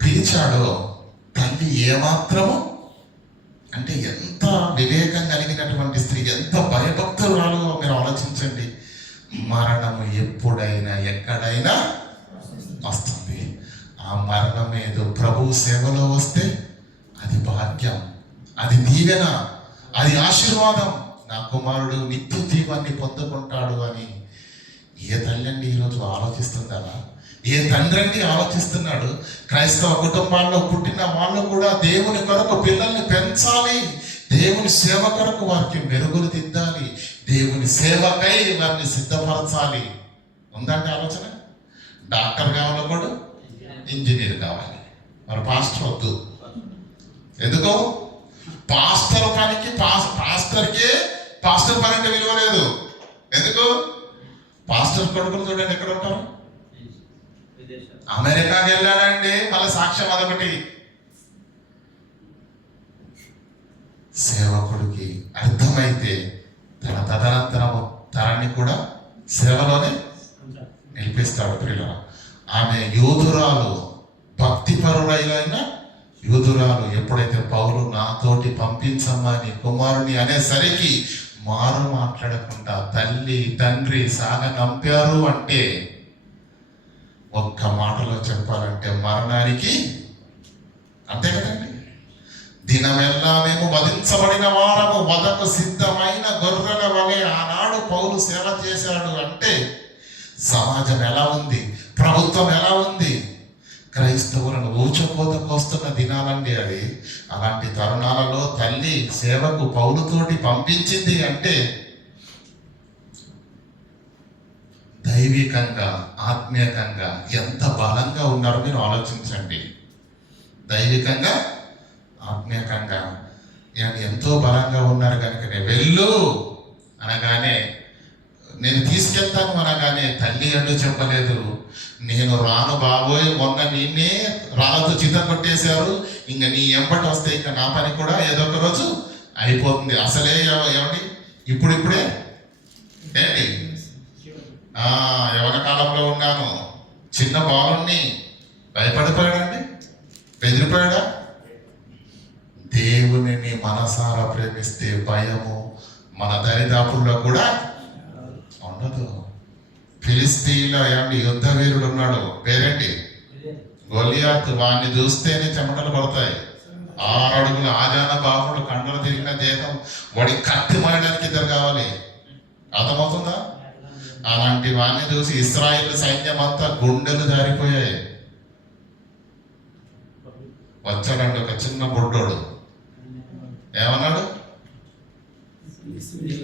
పిలిచాడో తల్లి ఏమాత్రము అంటే ఎంత వివేకం కలిగినటువంటి స్త్రీ, ఎంత భయభక్తురాలో మీరు ఆలోచించండి. మరణము ఎప్పుడైనా ఎక్కడైనా వస్తుంది. ఆ మరణం ఏదో ప్రభు సేవలో వస్తే అది భాగ్యం, అది దీవెన, అది ఆశీర్వాదం. నా కుమారుడు నిత్య జీవాన్ని పొందుకుంటాడు అని ఏ తల్లి అండి ఈరోజు ఆలోచిస్తుందా? ఏ తండ్రి అండి ఆలోచిస్తున్నాడు? క్రైస్తవ కుటుంబాల్లో పుట్టిన వాళ్ళు కూడా దేవుని కొరకు పిల్లల్ని పెంచాలి, దేవుని సేవ కొరకు వారికి మెరుగులు దిద్దాలి, దేవుని సేవకై వారిని సిద్ధపరచాలి. ఉందంటే ఆలోచన? డాక్టర్ కావాలి, కూడా ఇంజనీర్ కావాలి, మరి పాస్టర్ వద్దు. ఎందుకో? పాస్టర్ పనికి పాస్టర్ పని అంటే విలువ లేదు. ఎందుకు? పాస్టర్ కొడుకులు చూడండి ఎక్కడ ఉంటారు, అమెరికాకి వెళ్ళాడండి, మళ్ళీ సాక్ష్యం అదొకటి. సేవకుడికి అర్థమైతే తన తదనంతరము తరాన్ని కూడా సేవలోనే నిలిపిస్తాడు. ప్రియుల, ఆమె యూదురాలు, భక్తిపరుడైన యూదురాలు ఎప్పుడైతే పౌలు నాతోటి పంపించమ్మా నీ కుమారుని అనేసరికి మారు మాట్లాడకుండా తల్లి తండ్రి సాగనంపారు. అంటే ఒక్క మాటలో చెప్పాలంటే మరణానికి, అంతే కదండి. దినమెల్లా మేము వధించబడిన వారము, వధకు సిద్ధమైన గొర్రెల వలె ఆనాడు పౌలు సేవ చేశాడు. అంటే సమాజం ఎలా ఉంది, ప్రభుత్వం ఎలా ఉంది, క్రైస్తవులను ఊచకోతకొస్తున్న దినాలండి అవి. అలాంటి తరుణాలలో తల్లి సేవకు పౌలుతోటి పంపించింది అంటే దైవికంగా ఆత్మీయంగా ఎంత బలంగా ఉన్నారో మీరు ఆలోచించండి. దైవికంగా ఆత్మీయంగా ఎంతో బలంగా ఉన్నారు కనుక వెళ్ళు అనగానే, నేను తీసుకెళ్తాను అనగానే తల్లి అంటూ చెప్పలేదు, నేను రాను బాబోయ్, మొన్న నిన్నే రాళ్ళతో చిత్త కొట్టేశారు, ఇంకా నీ ఎంబటి వస్తే ఇంకా నా పని కూడా ఏదో ఒక రోజు అయిపోతుంది. అసలే ఏమండి ఇప్పుడిప్పుడే ఏంటి యవన కాలంలో ఉన్నాను, చిన్న బాలుని భయపడిపోయాడండి, బెదిరిపోయాడా? దేవునిని మనసారా ప్రేమిస్తే భయము మన దరిదాపుల్లో కూడా ఉండదు. ఫిలిస్తీన్లో ఏమండి యుద్ధ వీరుడు ఉన్నాడు, పేరేంటి? గొలియాత్. వాడిని చూస్తేనే చెమటలు పడతాయి. 6 అడుగుల ఆజాన బాహుడు, కండలు తిరిగిన దేహం, వాడి కత్తి మరడానికి ఇద్దరు కావాలి. అర్థమవుతుందా? అలాంటి వాడిని చూసి ఇశ్రాయేలు సైన్యం అంతా గుండెలు జారిపోయాయి. వచ్చాడండి ఒక చిన్న బుడ్డోడు, ఏమన్నాడు?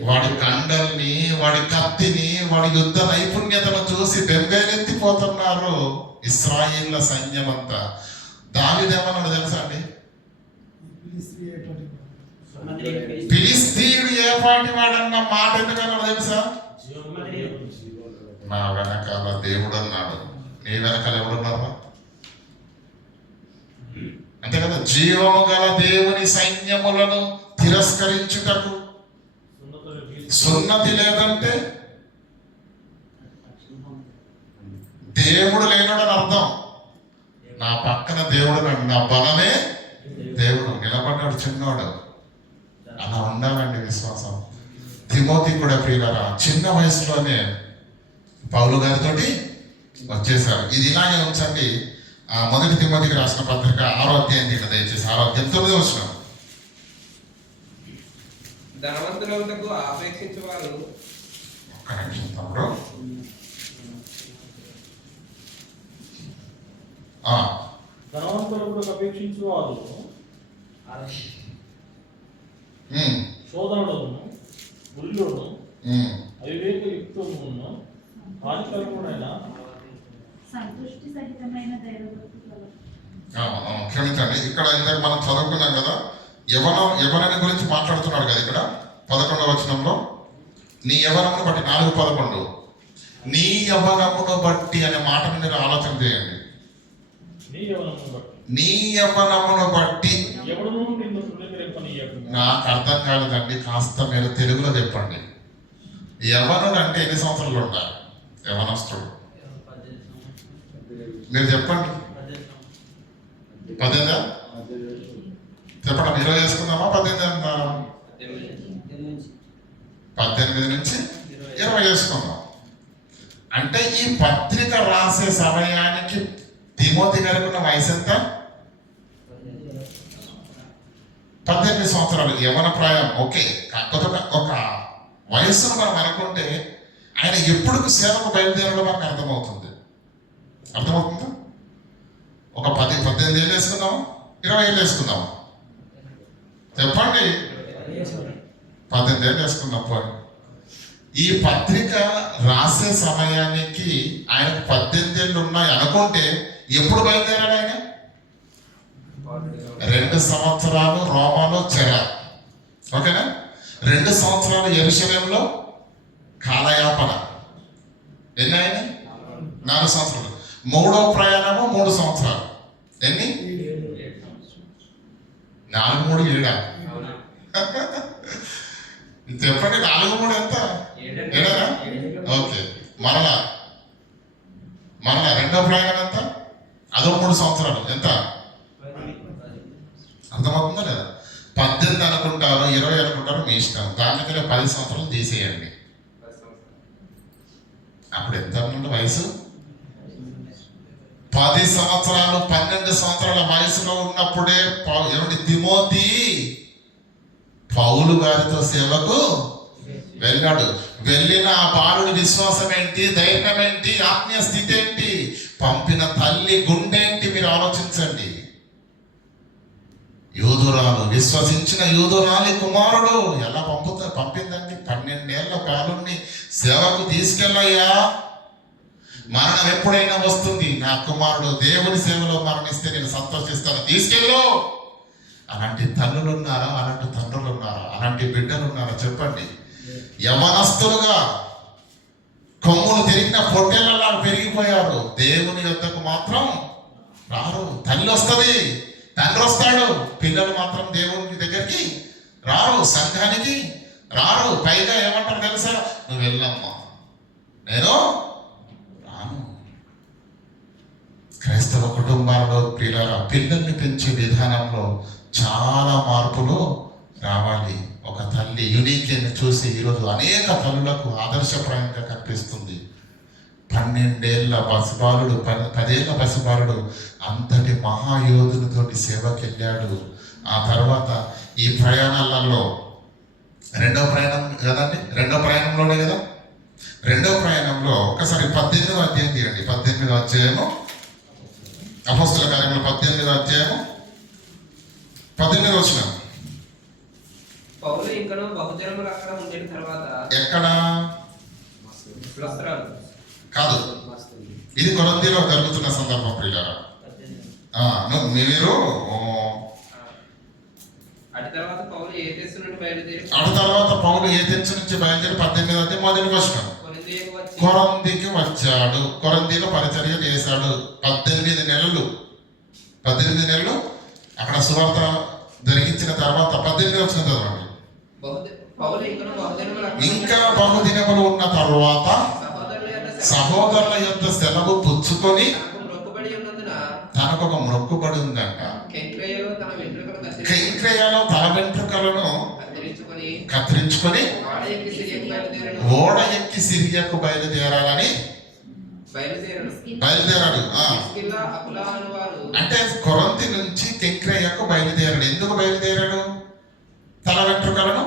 వాడి కండల్ని, వాడి కత్తిని, వాడి యుద్ధ నైపుణ్యతను చూసి బెంబేలెత్తిపోతున్నారు ఇశ్రాయేళ్ల సైన్యం అంతా. దావీదు ఏమన్నాడు తెలుసా అండి? ఫిలిస్తీయుడు ఏ పాటి వాడన్న మాట ఎందుకన్నాడు తెలుసా? నా వెనకాల దేవుడు అన్నాడు. నీ వెనకాల ఎవడున్నారా? అంతే కదా. జీవము గల దేవుని సైన్యములను తిరస్కరించుటకు సున్నతి లేదంటే దేవుడు లేనడని అర్థం. నా పక్కన దేవుడు, నా బలమే దేవుడు. నిలబడ్డాడు చిన్నోడు. అలా ఉండాలండి విశ్వాసం. తిమోతి కూడా ప్రియులారా చిన్న వయసులోనే పౌలు గారితో వచ్చేసారు. ఇది ఇలాగే ఉంచండి. మొదటి తిమోతికి రాసిన పత్రిక 6వ అధ్యాయం తీయండి దయచేసి. 6వ అధ్యాయం 9వ వచనం. ధనవంతులకు ఆపేక్షించేవారు ఒక్క నిమిషం తమ్ముడు. ధనవంతులకు అపేక్షించేవారు శోధనలను గుళ్ళను అవివేక యుక్తమును హానికరమునైన సంతృష్టి సహితమైన దైవభక్తి కలదు. క్షమించండి, ఇక్కడ ఇందాక మనం చదువుకున్నాం కదా, యవనాన్ని గురించి మాట్లాడుతున్నాడు కదా ఇక్కడ 11వ వచనంలో. నీ యవనమును బట్టి 4:11 నీ యవనమును బట్టి అనే మాటను మీరు ఆలోచన చేయండి. నీ యవనమును బట్టి నాకు అర్థం కాలేదండి, కాస్త మీరు తెలుగులో చెప్పండి. యవనుడు అంటే ఎన్ని సంవత్సరాలు ఉంటారు? యవనస్తుడు మీరు చెప్పండి. 18 చెప్పండి. 20 చేసుకుందామా? 18 అంటున్నారా? 18 నుంచి 20 చేసుకుందాం. అంటే ఈ పత్రిక రాసే సమయానికి తిమోతి గారికి ఉన్న వయసు ఎంత? 18 సంవత్సరాలు యవన ప్రాయం. ఓకే, కాకపోతే ఒక వయస్సును మనం అనుకుంటే ఆయన ఎప్పుడు సేవకు బయలుదేరడం మనకు అర్థమవుతుందా? ఒక 18 ఏళ్ళు వేసుకుందాము, 20 ఏళ్ళు వేసుకుందాము, చెప్పండి. 18 ఏళ్ళు వేసుకుందాం పోనీ. ఈ పత్రిక రాసే సమయానికి ఆయనకు 18 ఏళ్ళు ఉన్నాయి అనుకుంటే ఎప్పుడు బయలుదేరాడు ఆయన? 2 సంవత్సరాలు రోమాలో చెర, ఓకేనా? 2 సంవత్సరాలు యెరూషలేములో కాలయాపన. ఎన్ని ఆయన? 4 సంవత్సరాలు. 3వ ప్రయాణము 3 సంవత్సరాలు. ఎన్ని? 4 3 7 చెప్పండి. 4 3 ఎంత? 7. ఓకే, మరలా 2వ ప్రయాణం ఎంత? అదో 3 సంవత్సరాలు. ఎంత? అర్థమవుతుందా లేదా? 18 అనుకుంటారు, 20 అనుకుంటారు, మీ ఇష్టం. దానికనే 10 సంవత్సరాలు తీసేయండి. అప్పుడు ఎంత ఉండే వయసు? 10 సంవత్సరాలు 12 సంవత్సరాల వయసులో ఉన్నప్పుడే తిమోతి పౌలు గారితో సేవకు వెళ్ళాడు. వెళ్ళిన ఆ బాలుడి విశ్వాసం ఏంటి, ధైర్యం ఏంటి, ఆత్మీయ స్థితి ఏంటి, పంపిన తల్లి గుండెంటి మీరు ఆలోచించండి. యూదురాలు, విశ్వసించిన యూదురాలి కుమారుడు ఎలా పంపిందండి? 12 ఏళ్ల బాలుడిని సేవకు తీసుకెళ్ళయ్యా, మరణం ఎప్పుడైనా వస్తుంది, నా కుమారుడు దేవుని సేవలో మరణిస్తే నేను సంతోషిస్తాను, తీసుకెళ్ళు. అలాంటి తల్లులు ఉన్నారా? అలాంటి తండ్రులు ఉన్నారా? అలాంటి బిడ్డలు ఉన్నారా? చెప్పండి. యవనస్తులుగా కొమ్ములు తిరిగిన పొట్టేళ్ళలా పెరిగిపోయారు. దేవుని యొద్దకు మాత్రం రారు. తల్లి వస్తుంది, తండ్రి వస్తాడు, పిల్లలు మాత్రం దేవుని దగ్గరికి రారు, సంఘానికి రారు. పైగా ఏమంటారు తెలుసా? నువ్వు వెళ్ళమ్మా, నేను రాను. క్రైస్తవ కుటుంబాలలో పిల్లల్ని పెంచే విధానంలో చాలా మార్పులు రావాలి. ఒక తల్లి యూనిక్ని చూసి ఈరోజు అనేక తల్లులకు ఆదర్శప్రాయంగా కనిపిస్తుంది. 12 ఏళ్ల పసిబాలుడు, 10 ఏళ్ల పసిబాలుడు అంతటి మహాయోధునితోటి సేవకి వెళ్ళాడు. ఆ తర్వాత ఈ ప్రయాణాలలో 2వ ప్రయాణం కదండి, 2వ ప్రయాణంలోనే కదా. 2వ ప్రయాణంలో ఒకసారి 18వ అధ్యాయం తీయండి. 18వ అధ్యాయము అపోస్తల కార్యములు 18వ అధ్యాయము 18వ వచనం. పౌలు ఇంకను బహుజనములు అక్కడ ఉండిన తర్వాత ఎక్కడ? కాదు, ఇది కొరింథీలో జరుగుతున్న సందర్భం ప్రియులారా. మీరు అటు తర్వాత పౌలు ఏథెన్సు నుంచి బయలుదేరి 18వ అధ్యాయం మొదటి వచనం. కొరింథీకి వచ్చాడు, కొరింథీలో పరిచర్య చేశాడు 18 నెలలు. 18 నెలలు అక్కడ సువార్త జరిగించిన తర్వాత 18 వచనం చదవండి. ఇంకా బహుదినములు ఉన్న తరువాత సహోదరుల యొక్క సెలవు పుచ్చుకొని తనకు ఒక మొక్కుబడి ఉందంట. కెంక్రేయలో తన వెంట్రుకలను కత్తిరించుకొని ఓడ ఎక్కి సిరియాకు బయలుదేరాలని బయలుదేరాడు. ప్రిస్కిల్లా, అకులా అను వారు అంటే కొరంతి నుంచి కెంక్రేయకు బయలుదేరాడు. ఎందుకు బయలుదేరాడు? తల వెంట్రుకలను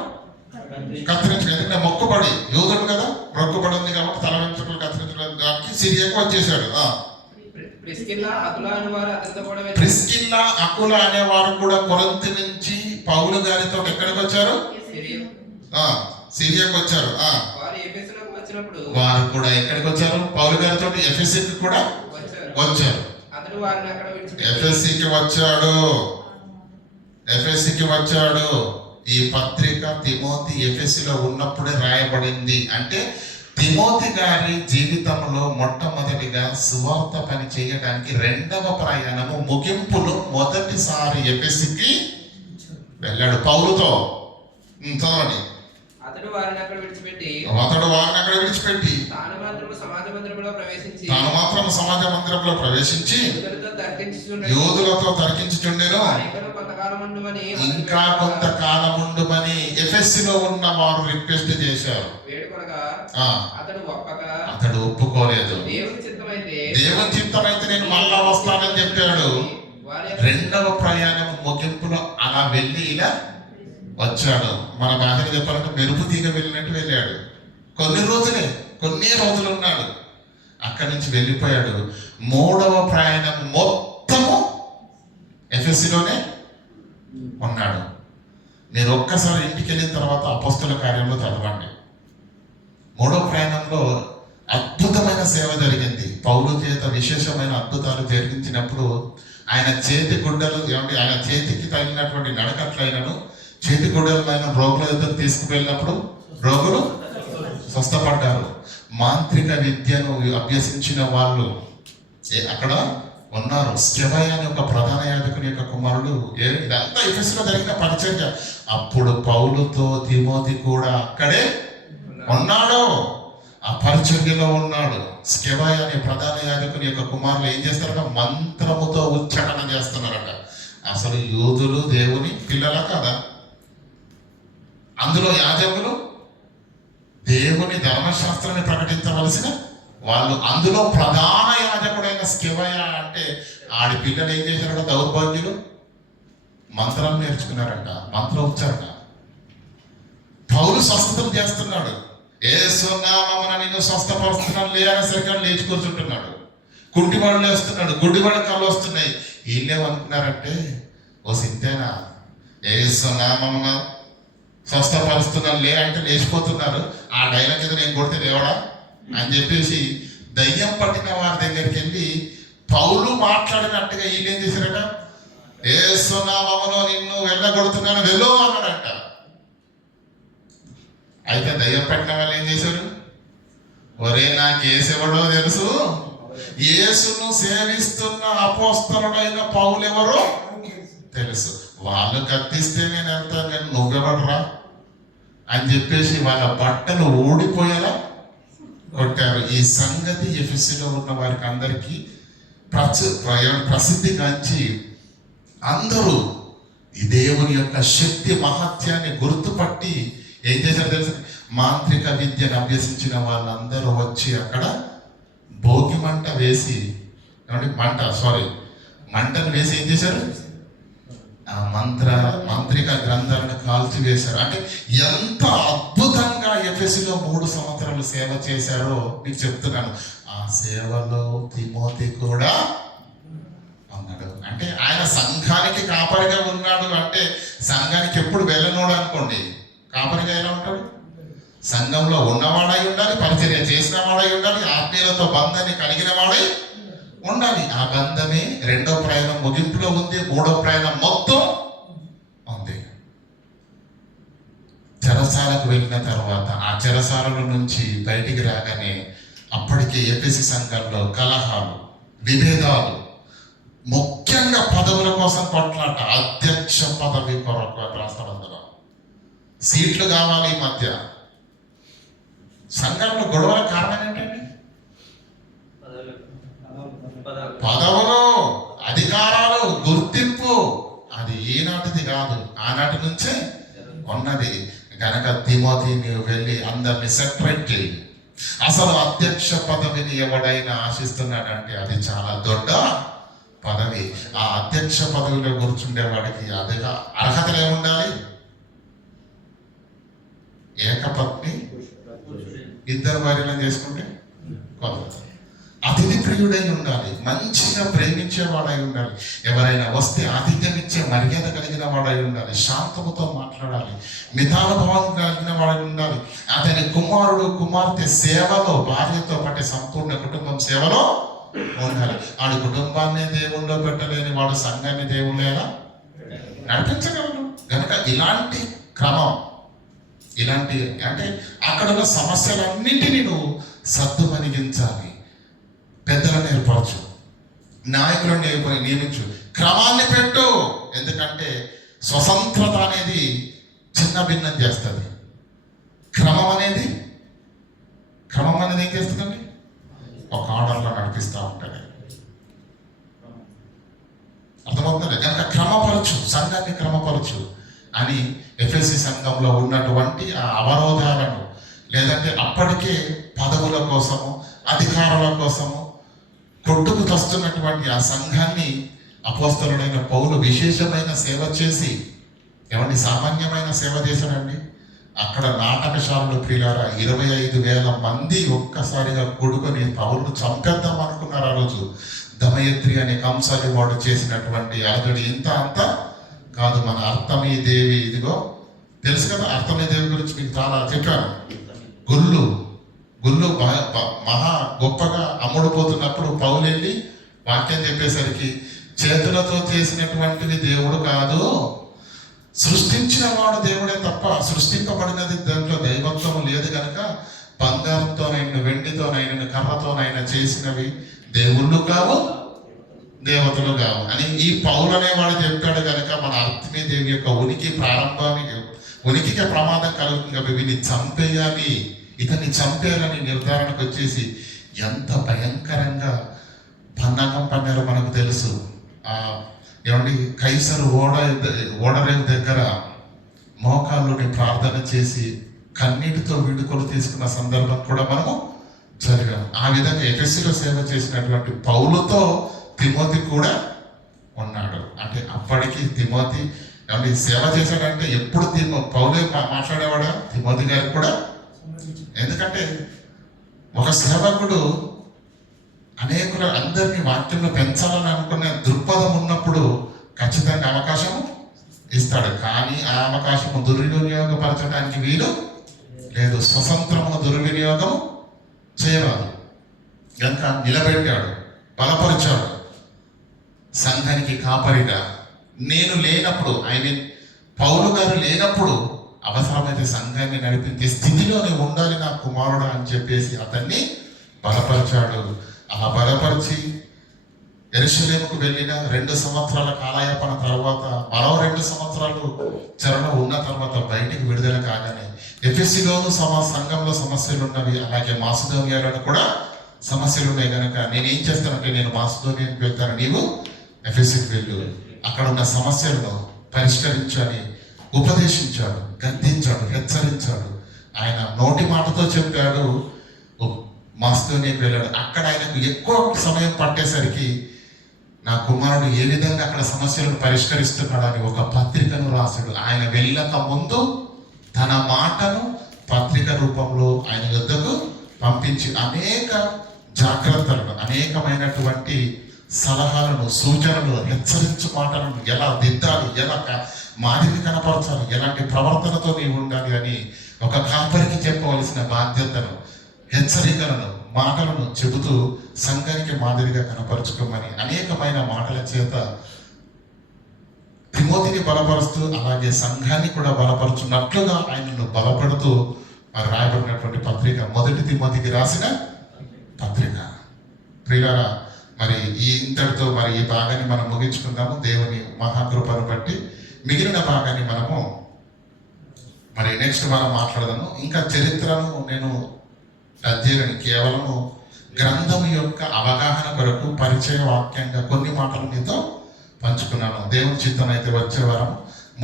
కత్తిరించడం. ఎందుకంటే మొక్కుబడి, యూదుడు కదా, మొక్కుబడి ఉంది కాబట్టి తల వెంట్రుకలు కత్తిరించడానికి సిరియాకు వచ్చేసాడు. ప్రిస్కిల్లా, అకులా అను వారు అతనితో కూడా వెళ్ళారు. ప్రిస్కిల్లా, అకుల అనేవారు కూడా కొరంతి నుంచి పౌలు గారితో ఎక్కడికి వచ్చారు? సిరియాకు వచ్చారు. వారు ఎఫెసులోకి వచ్చినప్పుడు వారు కూడా ఎక్కడికి వచ్చారు? పౌలు గారితో ఎఫెసీకి కూడా వచ్చారు. అతడు వారిని అక్కడ విడిచిపెట్టి ఎఫెసీకి వచ్చాడు. ఎఫెసీకి వచ్చాడు. ఈ పత్రిక తిమోతి ఎఫెసీలో ఉన్నప్పుడే రాయబడింది. అంటే తిమోతి గారి జీవితంలో మొట్టమొదటిగా సువార్త పని చేయడానికి రెండవ ప్రయాణము ముగింపులో మొదటిసారి ఎఫెసీకి వెళ్ళాడు పౌలుతో. చదవండి. అతడు వారిని అక్కడ విడిచిపెట్టి తాను మాత్రము సమాజ మందిరంలో ప్రవేశించి యూదులతో తర్కించుచుండెను. ఇంకా కొంతకాలముండుమని ఎఫెసీలో ఉన్న వారు రిక్వెస్ట్ చేశారు. అతడు ఒప్పుకోలేదు. దేవుని చిత్తమైతే నేను మళ్ళా వస్తానని చెప్పాడు. రెండవ ప్రయాణం ముగింపులో అలా వెళ్ళి ఇలా వచ్చాడు. మన భాషలో చెప్పాలంటే మెరుపు తీగ వెళ్ళినట్టు వెళ్ళాడు. కొన్ని రోజులు ఉన్నాడు. అక్కడి నుంచి వెళ్ళిపోయాడు. మూడవ ప్రయాణం మొత్తము ఎఫెసీలోనే ఉన్నాడు. మీరు ఒక్కసారి ఇంటికి వెళ్ళిన తర్వాత అపొస్తలుల కార్యంలో చదవండి. మూడవ ప్రయాణంలో అద్భుతమైన సేవ జరిగింది. పౌలు చేత విశేషమైన అద్భుతాలు జరిగించినప్పుడు ఆయన చేతి గుడ్డలు ఏమంటే ఆయన చేతికి తగిలినటువంటి నడకట్లైనను చేతి గుడ్డలైన రోగుల యుద్ధం తీసుకువెళ్ళినప్పుడు రోగులు స్వస్థపడ్డారు. మాంత్రిక విద్యను అభ్యసించిన వాళ్ళు అక్కడ ఉన్నారు. స్కెవయ అనే ఒక ప్రధాన యాజకుని యొక్క కుమారుడు. ఇదంతా ఎఫెసులో జరిగిన పరిచర్య. అప్పుడు పౌలుతో తిమోతి కూడా అక్కడే ఉన్నాడు. ఆ పరిచర్యలో ఉన్నాడు. స్కెవయ అనే ప్రధాన యాజకుని యొక్క కుమారులు ఏం చేస్తారట? మంత్రముతో ఉచ్చాటన చేస్తున్నారట. అసలు యూదులు దేవుని పిల్లల కదా. అందులో యాజకులు దేవుని ధర్మశాస్త్రాన్ని ప్రకటించవలసిన వాళ్ళు. అందులో ప్రధాన యాజకుడైన స్కెవయ అంటే ఆడి పిల్లలు ఏం చేశారట? దౌర్భాగ్యులు మంత్రాలు నేర్చుకున్నారంట, మంత్రోచ్చారణ. పౌలు స్వస్థతలు చేస్తున్నాడు. యేసు నామమున నిన్ను స్వస్థపరుస్తున్నాను లేదనేసరికి లేచి కూర్చుంటున్నాడు. కుంటివాడు లేస్తున్నాడు, గుడ్డివాడు కళ్ళు వస్తున్నాయి. వీళ్ళేమనుకున్నారంటే ఓ సింతేనా, యేసు నామమున స్వస్థపరుస్తున్నాను లే అంటే లేచిపోతున్నారు. ఆ డైలాగ్ ఏదో నేను కొడితే లేవడా అని చెప్పేసి దయ్యం పట్టిన వారి దగ్గరికి వెళ్ళి పౌలు మాట్లాడినట్టుగా వీళ్ళేం చేశారట? యేసు నామములో నిన్ను వెళ్ళగొడుతున్నాను వెళ్ళు అన్నాడంట. అయితే దయ్యం పట్టిన వాళ్ళు ఏం చేశారు? ఒరే నాకు యేసెవడో తెలుసు, యేసును సేవిస్తున్న అపోస్తలుడైన పౌలు ఎవరో తెలుసు. వాళ్ళు కత్తిస్తే నేను వెళ్తాను కానీ నువ్వెవడరా అని చెప్పేసి వాళ్ళ బట్టలు ఊడిపోయేలా కొట్టారు. ఈ సంగతి ఎఫెసీలో ఉన్న వారికి అందరికీ ప్రసిద్ధి గాంచి అందరూ ఈ దేవుని యొక్క శక్తి మహత్యాన్ని గుర్తుపట్టి ఏం చేశారు తెలుసు? మాంత్రిక విద్యను అభ్యసించిన వాళ్ళందరూ వచ్చి అక్కడ భోగి మంట వేసి మంటను వేసి ఏం చేశారు? ఆ మాంత్రిక గ్రంథాలను కాల్చివేశారు. అంటే ఎంత అద్భుతంగా ఎఫెసీలో 3 సంవత్సరాలు సేవ చేశారో మీకు చెప్తున్నాను. ఆ సేవలో తిమోతి కూడా ఉన్నాడు. అంటే ఆయన సంఘానికి కాపరిగా ఉన్నాడు. అంటే సంఘానికి ఎప్పుడు వెళ్ళనోడు అనుకోండి, కాపరిగా ఎలా ఉంటాడు? సంఘంలో ఉన్నవాడై ఉండాలి, పరిచర్య చేసిన వాడై ఉండాలి, ఆత్మీయులతో బంధాన్ని కలిగిన వాడై ఉండాలి. ఆ బంధమే రెండో ప్రయాణం ముగింపులో ఉంది, మూడో ప్రయాణం మొత్తం ఉంది. చెరసాలకు వెళ్ళిన తర్వాత ఆ చెరసాల నుంచి బయటికి రాగానే అప్పటికే ఎఫెసీ సంఘంలో కలహాలు, విభేదాలు, ముఖ్యంగా పదవుల కోసం కొట్లాట, అధ్యక్ష పదవి కొరకు రాష్ట్రంలో సీట్లు కావాలి. ఈ మధ్య సంఘంలో గొడవల కారణం ఏంటండి? పదవులు, అధికారాలు, గుర్తింపు. అది ఈనాటిది కాదు, ఆనాటి నుంచే ఉన్నది. కనుక తిమోతి నీవు వెళ్ళి అందరినీ సెపరేట్లీ అసలు అధ్యక్ష పదవిని ఎవడైనా ఆశిస్తున్నాడంటే అది చాలా దొడ్డ పదవి. ఆ అధ్యక్ష పదవిలో కూర్చుండే వాడికి అదిగా అర్హతలు ఏముండాలి? ఏకపత్ని ఇద్దరు భార్యలను చేసుకుంటే కుదరదు. అతిథి ప్రియుడై ఉండాలి, మంచిగా ప్రేమించేవాడై ఉండాలి, ఎవరైనా వస్తే ఆతిథ్యం ఇచ్చే మర్యాద కలిగిన వాడై ఉండాలి, శాంతముతో మాట్లాడాలి, మితానుభవం కలిగిన వాడై ఉండాలి. అతని కుమారుడు కుమార్తె సేవలో భార్యతో పాటు సంపూర్ణ కుటుంబం సేవలో ఉండాలి. వాడి కుటుంబాన్ని దేవుళ్ళో పెట్టలేని వాడు సంఘాన్ని దేవుళ్ళు ఎలా నడిపించగలడు? కనుక ఇలాంటి క్రమం, ఇలాంటి అంటే అక్కడ ఉన్న సమస్యలన్నింటినీ నువ్వు సద్దుమణిగించాలి. పెద్దలను ఏర్పరచు, నాయకులను నియమించు, క్రమాన్ని పెట్టు. ఎందుకంటే స్వతంత్రత అనేది చిన్న భిన్నం చేస్తుంది. క్రమం అనేది ఏం చేస్తుందండి? ఒక ఆర్డర్లో నడిపిస్తూ ఉంటుంది. అర్థమవుతుంది? కనుక క్రమపరచు, సంఘాన్ని క్రమపరచు అని ఎఫెసీ సంఘంలో ఉన్నటువంటి ఆ అవరోధాలను, లేదంటే అప్పటికే పదవుల కోసము అధికారాల కోసము కొట్టుకు తస్తున్నటువంటి ఆ సంఘాన్ని అపోస్తలుడైన పౌలు విశేషమైన సేవ చేసి, ఏమండి సామాన్యమైన సేవ చేశాడండి. అక్కడ నాటకశాలలో ప్రియులారా 25,000 మంది ఒక్కసారిగా కూడుకొని పౌలును చంపేద్దాం అనుకున్నారు. ఆ రోజు దమయత్రి అనే కంసాలి వాడు చేసినటువంటి అలజడి ఇంత అంత కాదు. మన అర్తమీ దేవి, ఇదిగో తెలుసు కదా, అర్తమీ దేవి గురించి మీకు చాలా చెప్పాను. గుళ్ళు మహా గొప్పగా అమ్ముడుపోతున్నప్పుడు పౌలు వెళ్ళి వాక్యం చెప్పేసరికి, చేతులతో చేసినటువంటిది దేవుడు కాదు, సృష్టించిన వాడు దేవుడే తప్ప సృష్టింపబడినది దాంట్లో దైవత్వం లేదు కనుక బంగారంతోనైనా వెండితోనైనా కర్రతోనైనా చేసినవి దేవుళ్ళు కావు, దేవతలు కావు అని ఈ పౌలు అనేవాడు చెప్పాడు కనుక మన అర్తమీ దేవి యొక్క ఉనికికి ప్రమాదం కలుగుతుంది కాబట్టి వీడిని చంపేయాలి, ఇతన్ని చంపేయాలని నిర్ధారణకు వచ్చేసి ఎంత భయంకరంగా పన్నాగం పన్నారో మనకు తెలుసు. ఏమండి కైసరు ఓడరేవు దగ్గర మోకాళ్ళుని ప్రార్థన చేసి కన్నీటితో విడుదల తీసుకున్న సందర్భం కూడా మనము చదివాము. ఆ విధంగా ఎఫెసీలో సేవ చేసినటువంటి పౌలుతో తిమోతి కూడా ఉన్నాడు. అంటే అప్పటికి తిమోతి ఏమండి సేవ చేశాడంటే ఎప్పుడు పౌలే మాట్లాడేవాడా? తిమోతి గారికి కూడా. ఎందుకంటే ఒక సేవకుడు అనేకులు అందరినీ వాక్యంలో పెంచాలని అనుకునే దృక్పథం ఉన్నప్పుడు ఖచ్చితంగా అవకాశం ఇస్తాడు. కానీ ఆ అవకాశము దుర్వినియోగపరచడానికి వీలు లేదు. స్వతంత్రమును దుర్వినియోగం చేయరాదు కనుక నిలబెట్టాడు, బలపరిచాడు. సంఘానికి కాపరిగా నేను లేనప్పుడు, పౌలు గారు లేనప్పుడు అవసరమైతే సంఘాన్ని నడిపించే స్థితిలోనే ఉండాలి నా కుమారుడు అని చెప్పేసి అతన్ని బలపరిచాడు. అలా బలపరిచి యెరూషలేముకు వెళ్ళిన 2 సంవత్సరాల కాలయాపన తర్వాత మరో 2 సంవత్సరాలు చెరలో ఉన్న తర్వాత బయటికి విడుదల కాగానే ఎఫెసీలోను సంఘంలో సమస్యలు ఉన్నవి, అలాగే మాసిదోనియాలో కూడా సమస్యలు ఉన్నాయి కనుక నేనేం చేస్తానంటే నేను మాసిదోనియాకి వెళ్తాను, నీవు ఎఫెసీకి వెళ్ళు, అక్కడ ఉన్న సమస్యలను పరిష్కరించాలి, ఉపదేశించాడు, గద్దించాడు, హెచ్చరించాడు. ఆయన నోటి మాటతో చెప్పాడు, మాసిదోనియాకి వెళ్ళాడు. అక్కడ ఆయనకు ఎక్కువ సమయం పట్టేసరికి నా కుమారుడు ఏ విధంగా అక్కడ సమస్యలను పరిష్కరిస్తున్నాడని ఒక పత్రికను రాశాడు. ఆయన వెళ్ళక ముందు తన మాటను పత్రిక రూపంలో ఆయన యొద్దకు పంపించి అనేక జాగ్రత్తలను, అనేకమైనటువంటి సలహాలను, సూచనలు, హెచ్చరించు మాటలను ఎలా దిద్దాలి, ఎలా మాదిరి కనపరచాలి, ఎలాంటి ప్రవర్తనతో నీవు ఉండాలి అని ఒక కాపరికి చెప్పవలసిన బాధ్యతను, హెచ్చరికలను, మాటలను చెబుతూ సంఘానికి మాదిరిగా కనపరుచుకోమని అనేకమైన మాటల చేత తిమోతిని బలపరుస్తూ అలాగే సంఘాన్ని కూడా బలపరుచున్నట్లుగా ఆయనను బలపడుతూ మరి రాయబడినటువంటి పత్రిక 1 తిమోతికి రాసిన పత్రిక. ప్రియులారా, మరి ఇంతటితో మరి ఈ భాగాన్ని మనం ముగించుకుందాము. దేవుని మహాకృపను బట్టి మిగిలిన భాగాన్ని మనము మరి నెక్స్ట్ వారం మాట్లాడదాము. ఇంకా చరిత్రను నేను అధ్యయనం కేవలము గ్రంథం యొక్క అవగాహన కొరకు పరిచయ వాక్యంగా కొన్ని మాటలు మీతో పంచుకున్నాను. దేవుని చిత్తం అయితే వచ్చే వారం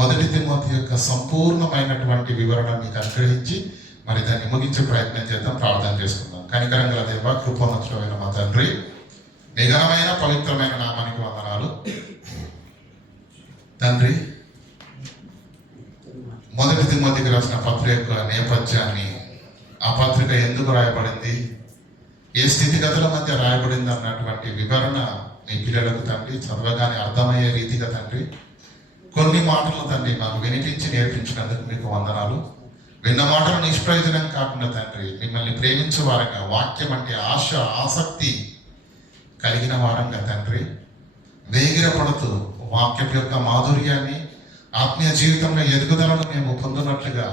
1 తిమోతి యొక్క సంపూర్ణమైనటువంటి వివరణ మీకు అనుగ్రహించి మరి దాన్ని ముగించే ప్రయత్నం చేద్దాం, ప్రార్థన చేసుకుందాం. కనికరం గల దేవ, కృపోన్నతుడైన మా తండ్రి, నిఘనమైన పవిత్రమైన నామానికి వందనాలు తండ్రి. మొదటి తిమోతికి రాసిన పత్రిక యొక్క నేపథ్యాన్ని, ఆ పత్రిక ఎందుకు రాయబడింది, ఏ స్థితిగతుల మధ్య రాయబడింది అన్నటువంటి వివరణ మీ పిల్లలకు తండ్రి చదవగానే అర్థమయ్యే రీతిగా తండ్రి కొన్ని మాటలు తండ్రి మాకు వినిపించి నేర్పించినందుకు మీకు వందనాలు. విన్న మాటలు నిష్ప్రయోజనం కాకుండా తండ్రి మిమ్మల్ని ప్రేమించే వారంగా, వాక్యం అంటే ఆశ ఆసక్తి కలిగిన వారంగా తండ్రి వేగిరపడుతూ వాక్యం యొక్క మాధుర్యాన్ని, ఆత్మీయ జీవితంలో ఎదుగుదలను మేము పొందినట్లుగా